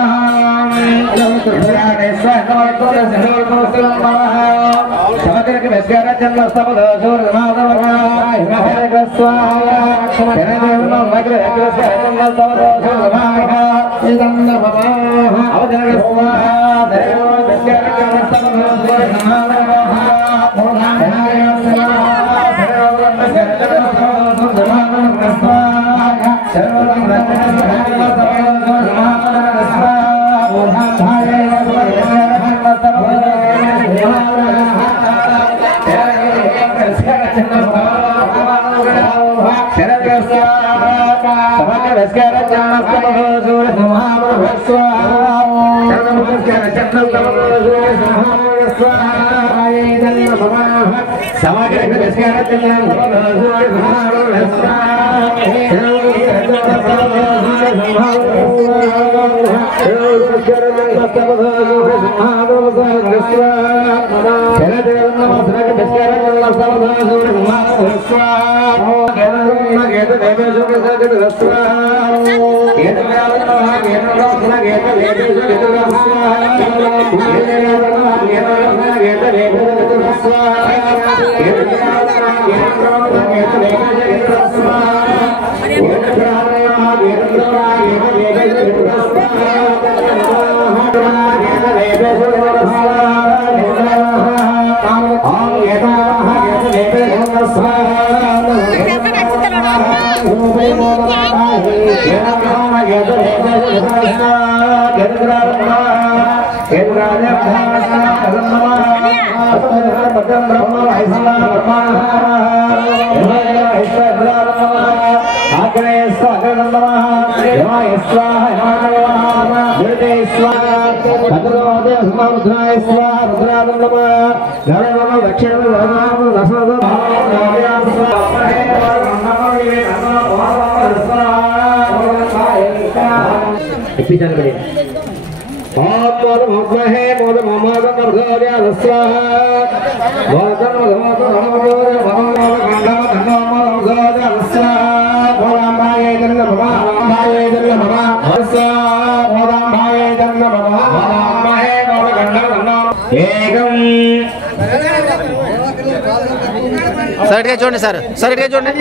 సైడ్ గా చూడండి సార్, సైడ్ గా చూడండి.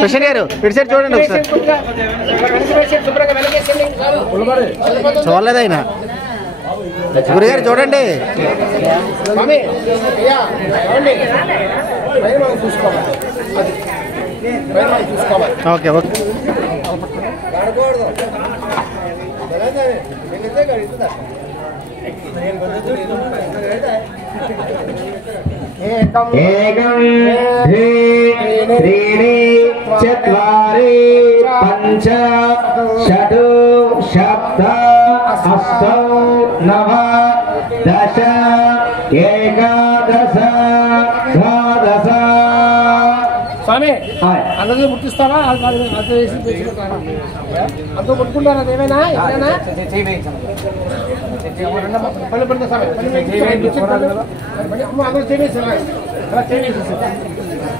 ప్రెసిడెంట్ గారు ఇటు సైడ్ చూడండి ఒకసారి. చూడలేదు ఆయన. గురుగారు చూడండి. Okay okay. एकं त्रीणि चत्वारि पञ्च षट् सप्त अष्ट नव दश एकादश द्वादश. స్వామి అందరూ ముట్టిస్తావా? అందరూ ముట్టుకుంటారా? ఏమైనా పళ్ళు పడుతుంది స్వామి. అందరూ చేసేసి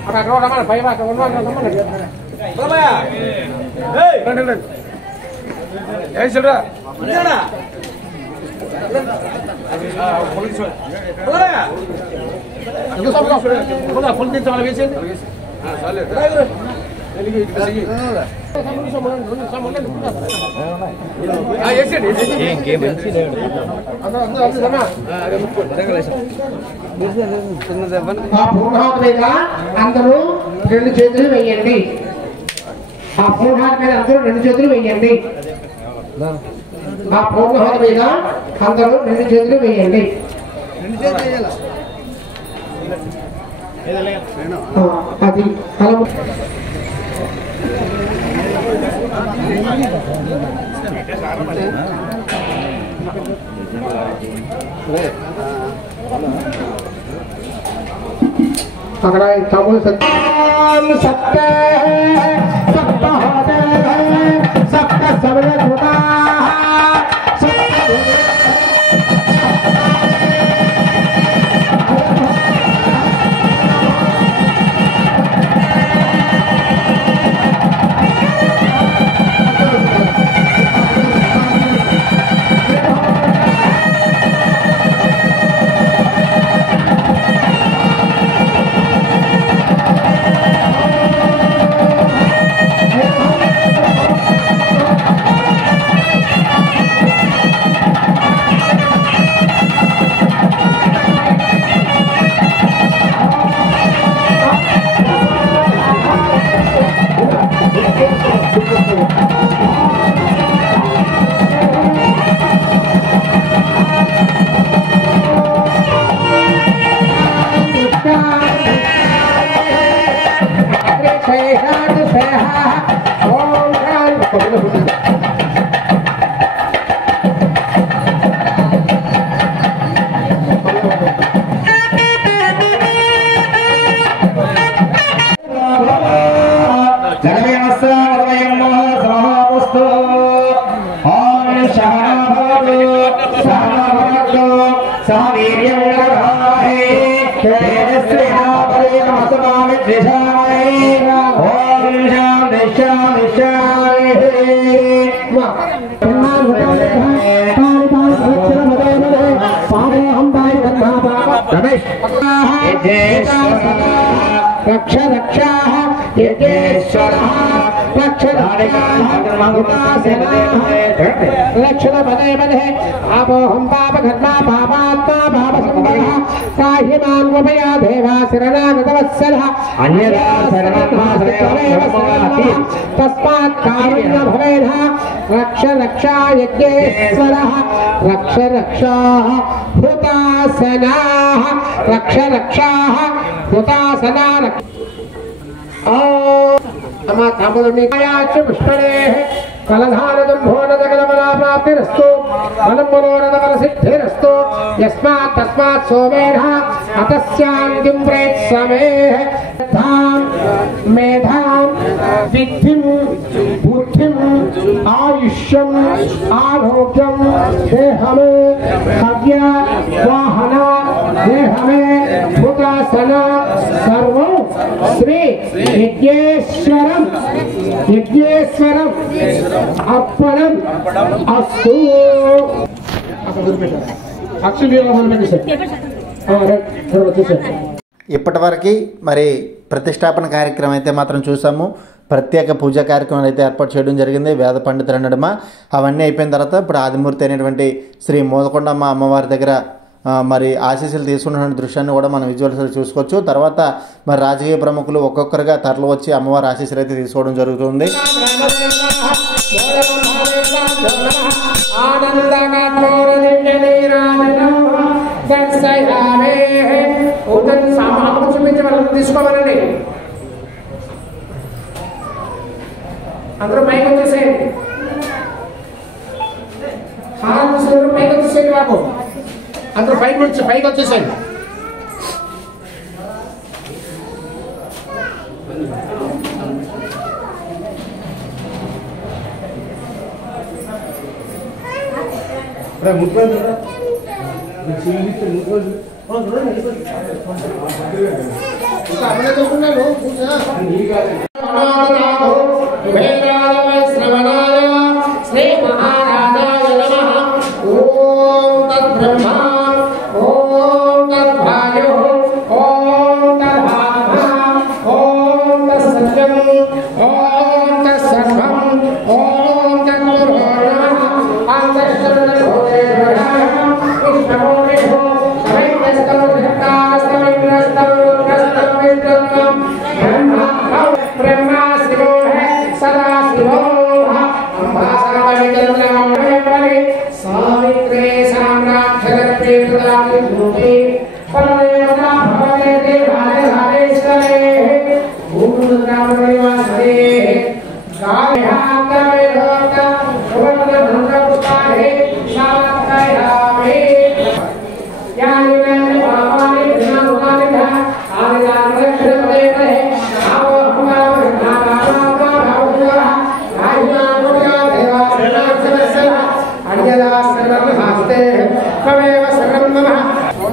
అక్కడ రమ్మని పై ఉండమని అందరూ 2 చేతులు వేయండి. ఆ పూర్ణాహోత మీద అందరూ 2 చేతులు వేయండి. ఆ పూర్ణాహోత మీద అందరూ 2 చేతులు వేయండి. అది అక్కడ తమిళ సప్త సప్త సప్త సబల रक्ष रक्षा लक्षण पदे पदे आपोहम पाप घटना पापात्मा पाप संबंध काहि मां कृपया देवा शरणागतवत्सलः अन्यथा शरणमाश्रयमेव शरणं तस्मात् कारुण्य भवेद् रक्ष रक्षा यज्ञेश्वरः रक्ष रक्षाः हुतासनाः रक्ष रक्षाः हुतासना फलधानदम्भोनदकलमलाप्राप्तिरस्तु फलम्बलोनदकलसिद्धिरस्तु यस्मात् तस्मात् सोमेनः अतस्यान्तिं प्रेत्समेः मेधां विद्धिं बुद्धिं आयुष्यम् आरोग्यं देहमे हव्य वाहना देहमे भूतासना सर्वं श्री यज्ञेश्वरं अर्पणम् अस्तु ఇప్పటివరకు మరి ప్రతిష్టాపన కార్యక్రమం అయితే మాత్రం చూసాము. ప్రత్యేక పూజా కార్యక్రమాలు అయితే ఏర్పాటు చేయడం జరిగింది వేద పండితుల నడుమ. అవన్నీ అయిపోయిన తర్వాత ఇప్పుడు ఆదిమూర్తి అయినటువంటి శ్రీ మోదకొండమ్మ అమ్మవారి దగ్గర మరి ఆశీస్సులు తీసుకున్న దృశ్యాన్ని కూడా మనం విజువల్స్లో చూసుకోవచ్చు. తర్వాత మరి రాజకీయ ప్రముఖులు ఒక్కొక్కరుగా తరలి వచ్చి అమ్మవారి ఆశీస్సులు అయితే తీసుకోవడం జరుగుతుంది. తీసుకోవాలండి అందరూ పైకి వచ్చేసేయండి. పైకి వచ్చేసేయండి బాబు, అందరూ పైకి వచ్చేసేయండి. శ్రీ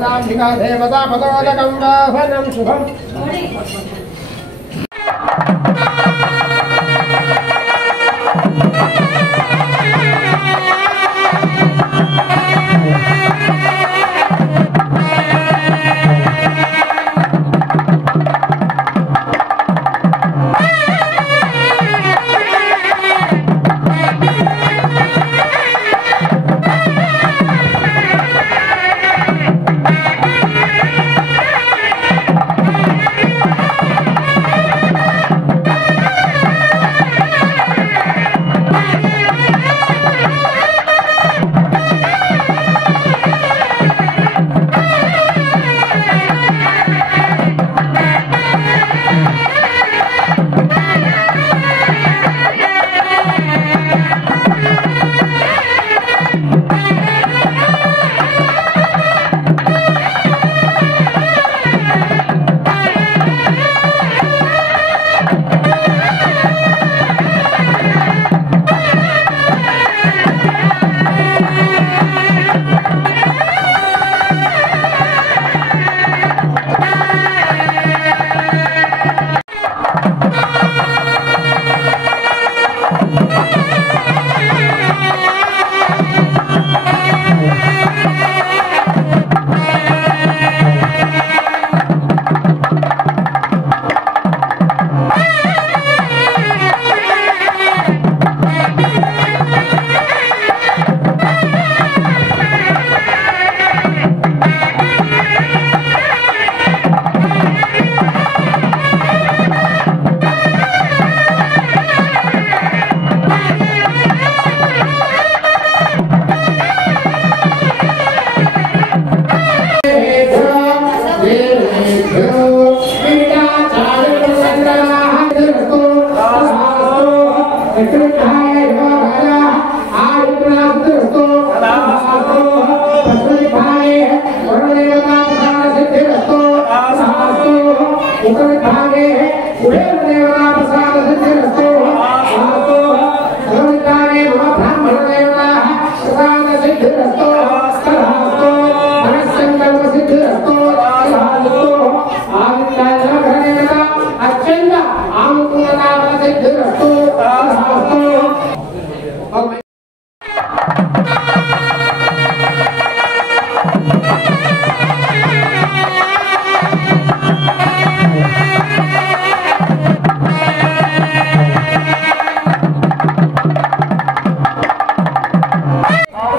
జగదాంబికా దేవతా పదోదకం వాహనం శుభం.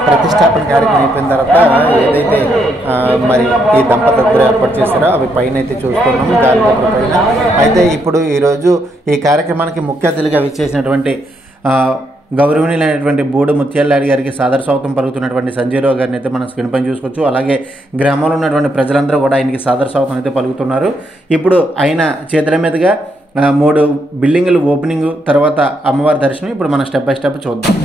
ప్రతిష్టాపన కార్యక్రమం అయిపోయిన తర్వాత ఏదైతే మరి ఈ దంపతులు ఏర్పాటు చేస్తారో అవి పైన అయితే చూస్తున్నాము గాలిగోపుర పైన. అయితే ఇప్పుడు ఈరోజు ఈ కార్యక్రమానికి ముఖ్య అతిథిగా విచ్చేసినటువంటి గౌరవనీయులైనటువంటి బూడు ముత్యాలనాయుడు గారికి సాదర స్వాగతం పలుకుతున్నటువంటి సంజయరావు గారిని అయితే మనం స్క్రీన్ పైన చూసుకోవచ్చు. అలాగే గ్రామంలో ఉన్నటువంటి ప్రజలందరూ కూడా ఆయనకి సాదర స్వాగతం అయితే పలుకుతున్నారు. ఇప్పుడు ఆయన చేతుల మీదుగా 3 బిల్డింగులు ఓపెనింగ్, తర్వాత అమ్మవారి దర్శనం. ఇప్పుడు మనం స్టెప్ బై స్టెప్ చూద్దాం.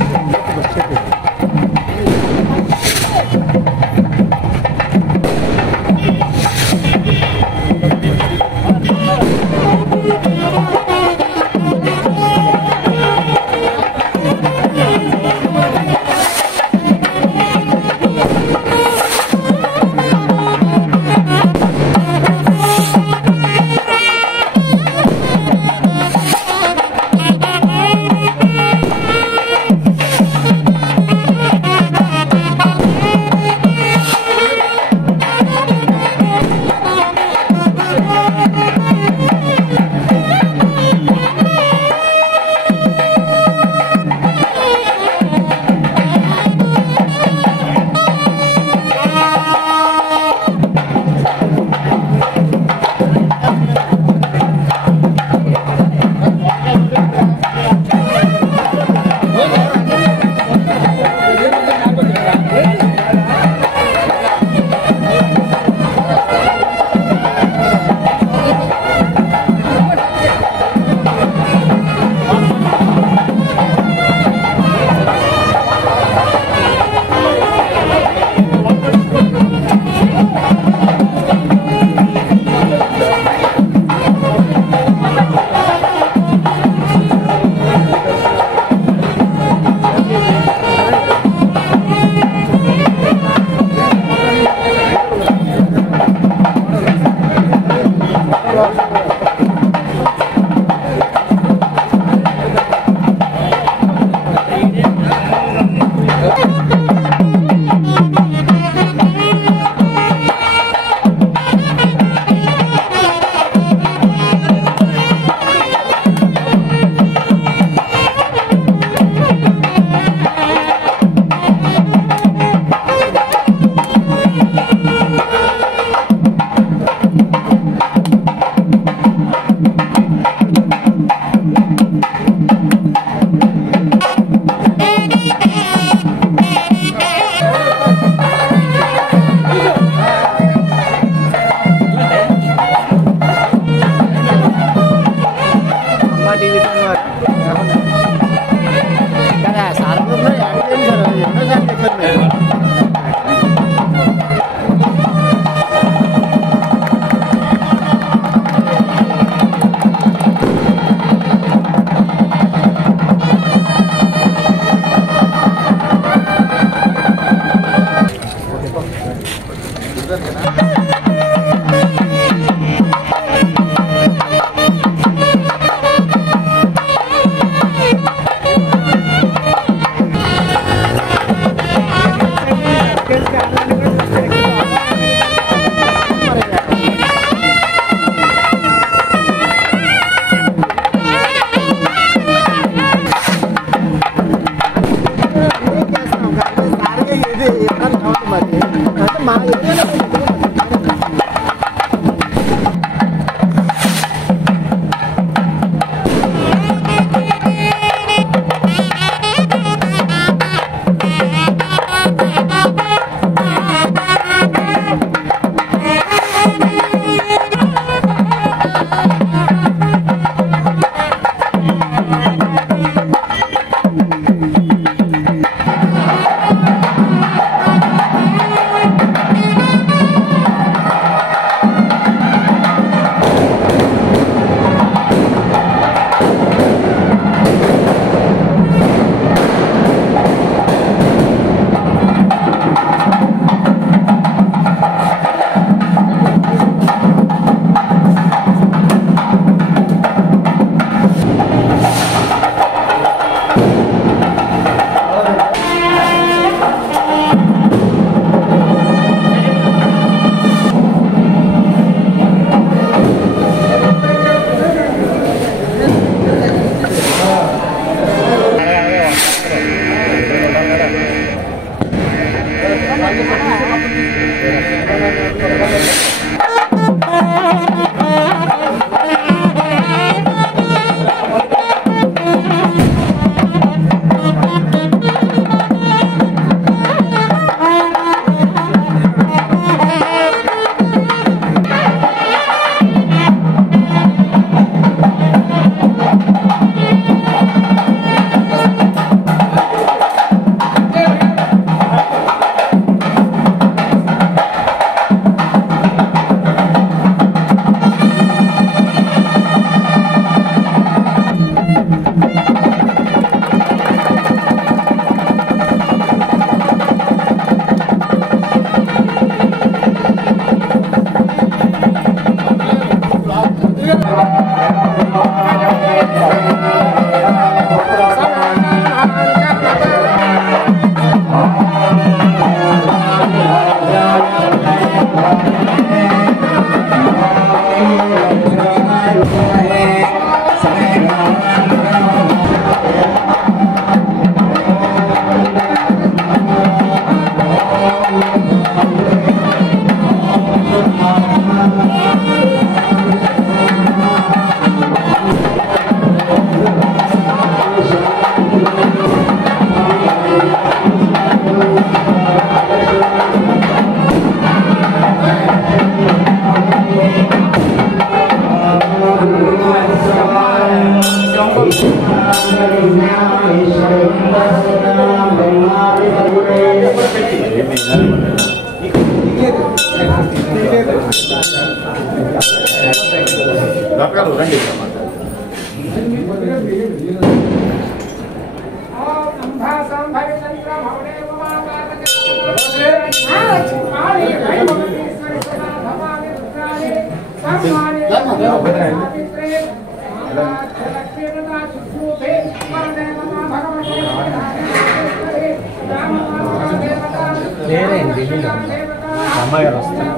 అమ్మగారు వస్తారు.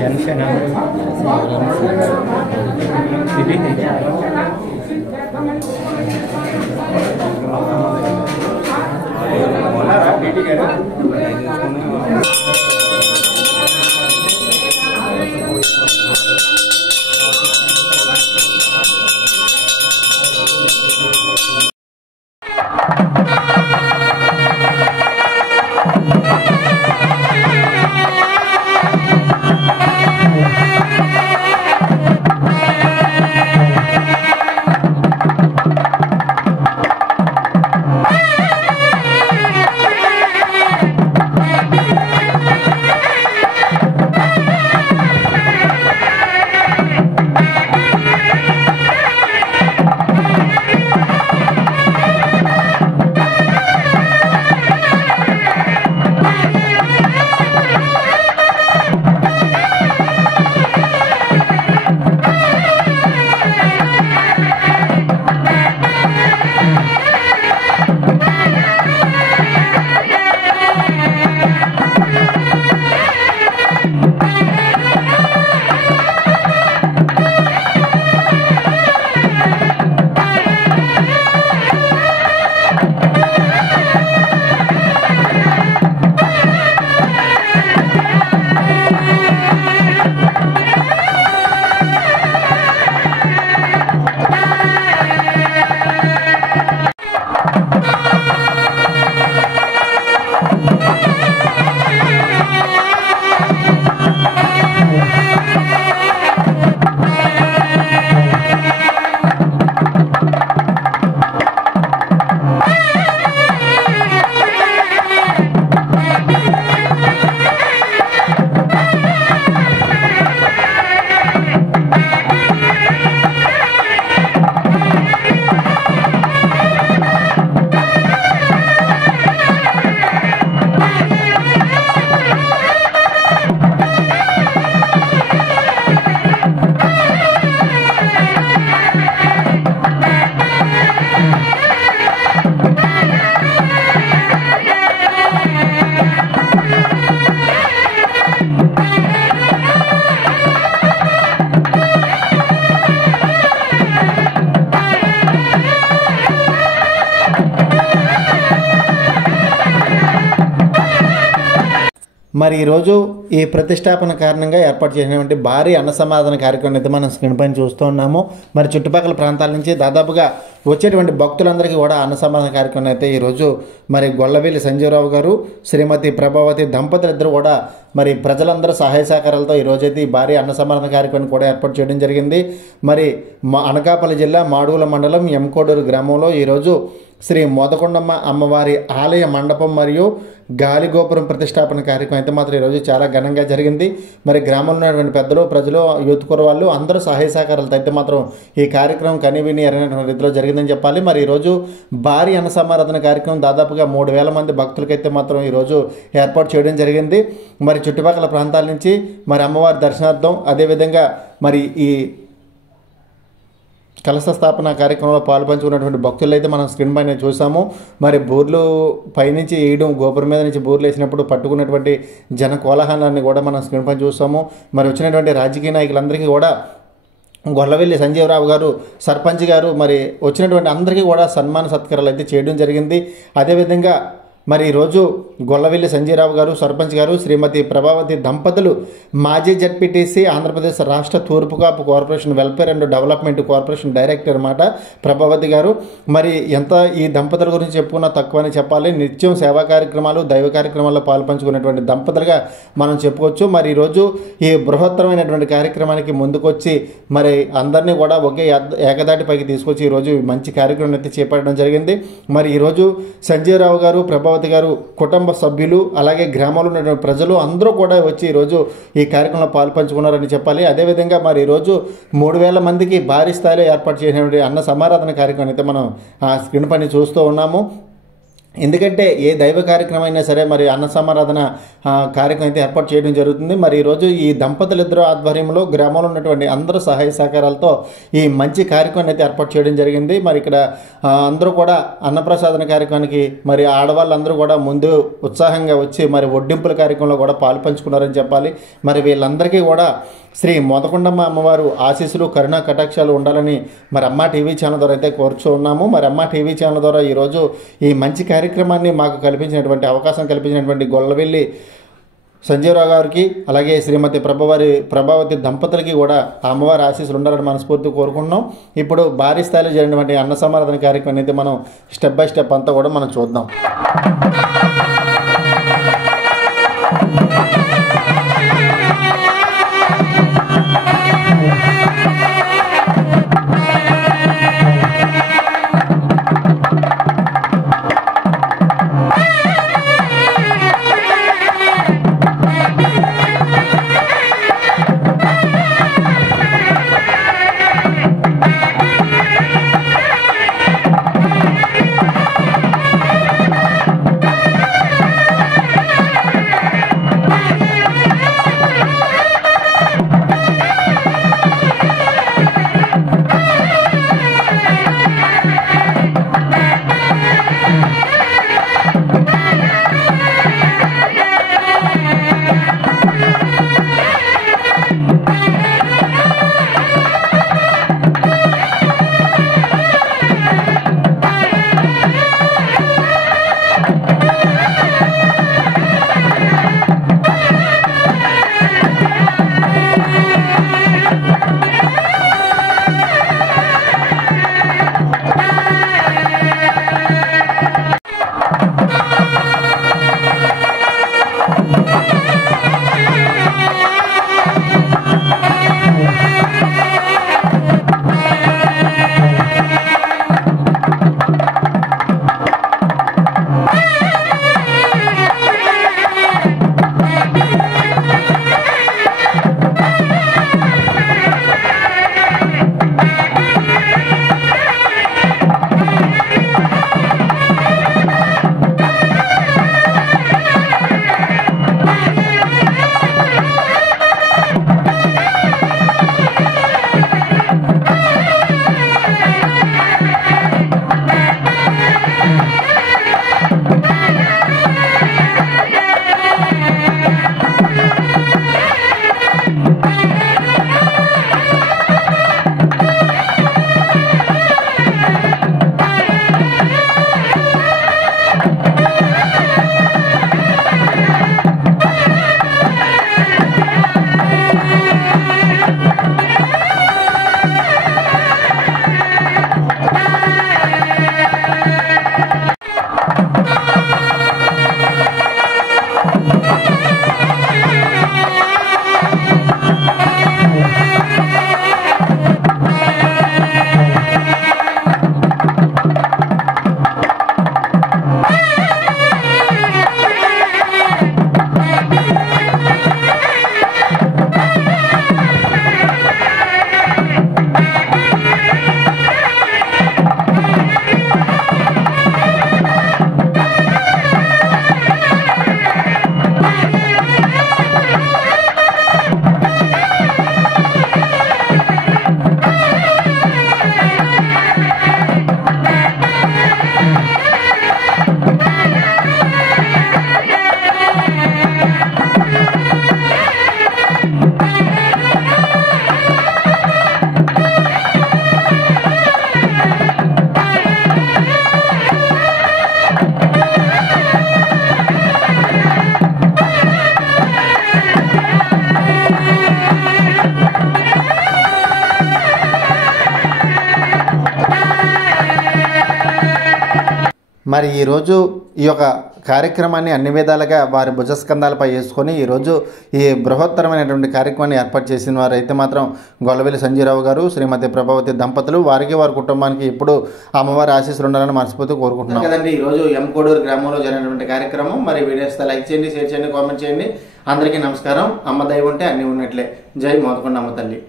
జనసేన మరి ఈరోజు ఈ ప్రతిష్టాపన కారణంగా ఏర్పాటు చేసినటువంటి భారీ అన్న సమాధాన కార్యక్రమం అయితే మనం స్క్రీన్ పైన చూస్తూ ఉన్నాము. మరి చుట్టుపక్కల ప్రాంతాల నుంచి దాదాపుగా వచ్చేటువంటి భక్తులందరికీ కూడా అన్న సమాధాన కార్యక్రమం అయితే ఈరోజు మరి గొల్లవేలి సంజీవరావు గారు శ్రీమతి ప్రభావతి దంపతులిద్దరూ కూడా మరి ప్రజలందరూ సహాయ సహకారాలతో ఈరోజైతే ఈ భారీ అన్న సమాధాన కార్యక్రమం కూడా ఏర్పాటు చేయడం జరిగింది. మరి అనకాపల్లి జిల్లా మాడుగుల మండలం ఎంకోడూరు గ్రామంలో ఈరోజు శ్రీ మోదకొండమ్మ అమ్మవారి ఆలయ మండపం మరియు గాలిగోపురం ప్రతిష్టాపన కార్యక్రమం అయితే మాత్రం ఈరోజు చాలా ఘనంగా జరిగింది. మరి గ్రామంలో ఉన్నటువంటి పెద్దలు, ప్రజలు, యూత్ కురవాళ్ళు అందరూ సహాయ సహకారాలతో అయితే మాత్రం ఈ కార్యక్రమం కనివిని ఎరగినటువంటి రీతిలో జరిగిందని చెప్పాలి. మరి ఈరోజు భారీ అన్నసమారాధన కార్యక్రమం దాదాపుగా 3000 మంది భక్తులకైతే మాత్రం ఈరోజు ఏర్పాటు చేయడం జరిగింది. మరి చుట్టుపక్కల ప్రాంతాల నుంచి మరి అమ్మవారి దర్శనార్థం, అదేవిధంగా మరి ఈ కలశ స్థాపన కార్యక్రమంలో పాల్పంచుకున్నటువంటి భక్తులు అయితే మనం స్క్రీన్ పైన చూసాము. మరి బూర్లు పైనుంచి వేయడం, గోపురం మీద నుంచి బూర్లు వేసినప్పుడు పట్టుకున్నటువంటి జన కోలాహలాన్ని కూడా మనం స్క్రీన్ పైన చూసాము. మరి వచ్చినటువంటి రాజకీయ నాయకులందరికీ కూడా గొల్లవెల్లి సంజీవరావు గారు, సర్పంచ్ గారు, మరి వచ్చినటువంటి అందరికీ కూడా సన్మాన సత్కారాలు అయితే చేయడం జరిగింది. అదేవిధంగా మరి ఈరోజు గొల్లవెల్లి సంజీవరావు గారు, సర్పంచ్ గారు, శ్రీమతి ప్రభావతి దంపతులు, మాజీ జడ్పీటీసీ, ఆంధ్రప్రదేశ్ రాష్ట్ర తూర్పు Kapu corporation welfare and development corporation director అన్నమాట ప్రభావతి గారు. మరి ఎంత ఈ దంపతుల గురించి చెప్పుకున్నా తక్కువని చెప్పాలి. నిత్యం సేవా కార్యక్రమాలు, దైవ కార్యక్రమాల్లో పాల్పంచుకునేటువంటి దంపతులుగా మనం చెప్పుకోవచ్చు. మరి ఈరోజు ఈ బృహత్తరమైనటువంటి కార్యక్రమానికి ముందుకొచ్చి మరి అందరినీ కూడా ఒకే ఏకదాటిపైకి తీసుకొచ్చి ఈరోజు మంచి కార్యక్రమం అయితే చేపట్టడం జరిగింది. మరి ఈరోజు సంజీవరావు గారు, ప్రభావతి గారు కుటుంబ సభ్యులు, అలాగే గ్రామంలో ఉన్న ప్రజలు అందరూ కూడా వచ్చి ఈరోజు ఈ కార్యక్రమంలో పాల్పంచుకున్నారని చెప్పాలి. అదేవిధంగా మరి ఈరోజు 3000 మందికి భారీ స్థాయిలో ఏర్పాటు చేసినటువంటి అన్న సమారాధన కార్యక్రమం అయితే మనం స్క్రీన్ పైన చూస్తూ ఉన్నాము. ఎందుకంటే ఏ దైవ కార్యక్రమం అయినా సరే మరి అన్న సమారాధన కార్యక్రమం అయితే ఏర్పాటు చేయడం జరుగుతుంది. మరి ఈరోజు ఈ దంపతులిద్దరూ ఆధ్వర్యంలో గ్రామంలో ఉన్నటువంటి అందరూ సహాయ సహకారాలతో ఈ మంచి కార్యక్రమం అయితే ఏర్పాటు చేయడం జరిగింది. మరి ఇక్కడ అందరూ కూడా అన్నప్రసాదన కార్యక్రమానికి మరి ఆడవాళ్ళందరూ కూడా ముందు ఉత్సాహంగా వచ్చి మరి వడ్డింపుల కార్యక్రమంలో కూడా పాల్పంచుకున్నారని చెప్పాలి. మరి వీళ్ళందరికీ కూడా శ్రీ మోదకొండమ్మ అమ్మవారు ఆశీస్సులు, కరుణా కటాక్షాలు ఉండాలని మరి అమ్మ టీవీ ఛానల్ ద్వారా అయితే కోరుచూ ఉన్నాము. మరి అమ్మ టీవీ ఛానల్ ద్వారా ఈరోజు ఈ మంచి కార్యక్రమాన్ని మాకు కల్పించినటువంటి అవకాశం కల్పించినటువంటి గొల్లవెల్లి సంజీవరావు గారికి, అలాగే శ్రీమతి ప్రభావతి దంపతులకి కూడా ఆ అమ్మవారి ఆశీస్సులు ఉండాలని మనస్ఫూర్తి కోరుకుంటున్నాం. ఇప్పుడు భారీ స్థాయిలో జరిగినటువంటి అన్న సమారాధన కార్యక్రమం అయితే మనం స్టెప్ బై స్టెప్ అంతా కూడా మనం చూద్దాం. మరి ఈరోజు ఈ యొక్క కార్యక్రమాన్ని అన్ని విధాలుగా వారి భుజస్కంధాలపై వేసుకొని ఈరోజు ఈ బృహత్తరమైనటువంటి కార్యక్రమాన్ని ఏర్పాటు చేసిన వారు అయితే మాత్రం గొల్లవెల్లి సంజీరావు గారు, శ్రీమతి ప్రభావతి దంపతులు. వారికి వారి కుటుంబానికి ఎప్పుడు అమ్మవారి ఆశీస్సులు ఉండాలని మనస్ఫూర్తిగా కోరుకుంటున్నాం కదండి. ఈరోజు ఎంకోడూరు గ్రామంలో జరిగినటువంటి కార్యక్రమం. మరి వీడియోస్ లైక్ చేయండి, షేర్ చేయండి, కామెంట్ చేయండి. అందరికీ నమస్కారం. అమ్మ దయ ఉంటే అన్నీ ఉన్నట్లే. జై మోదకొండ అమ్మ తల్లి.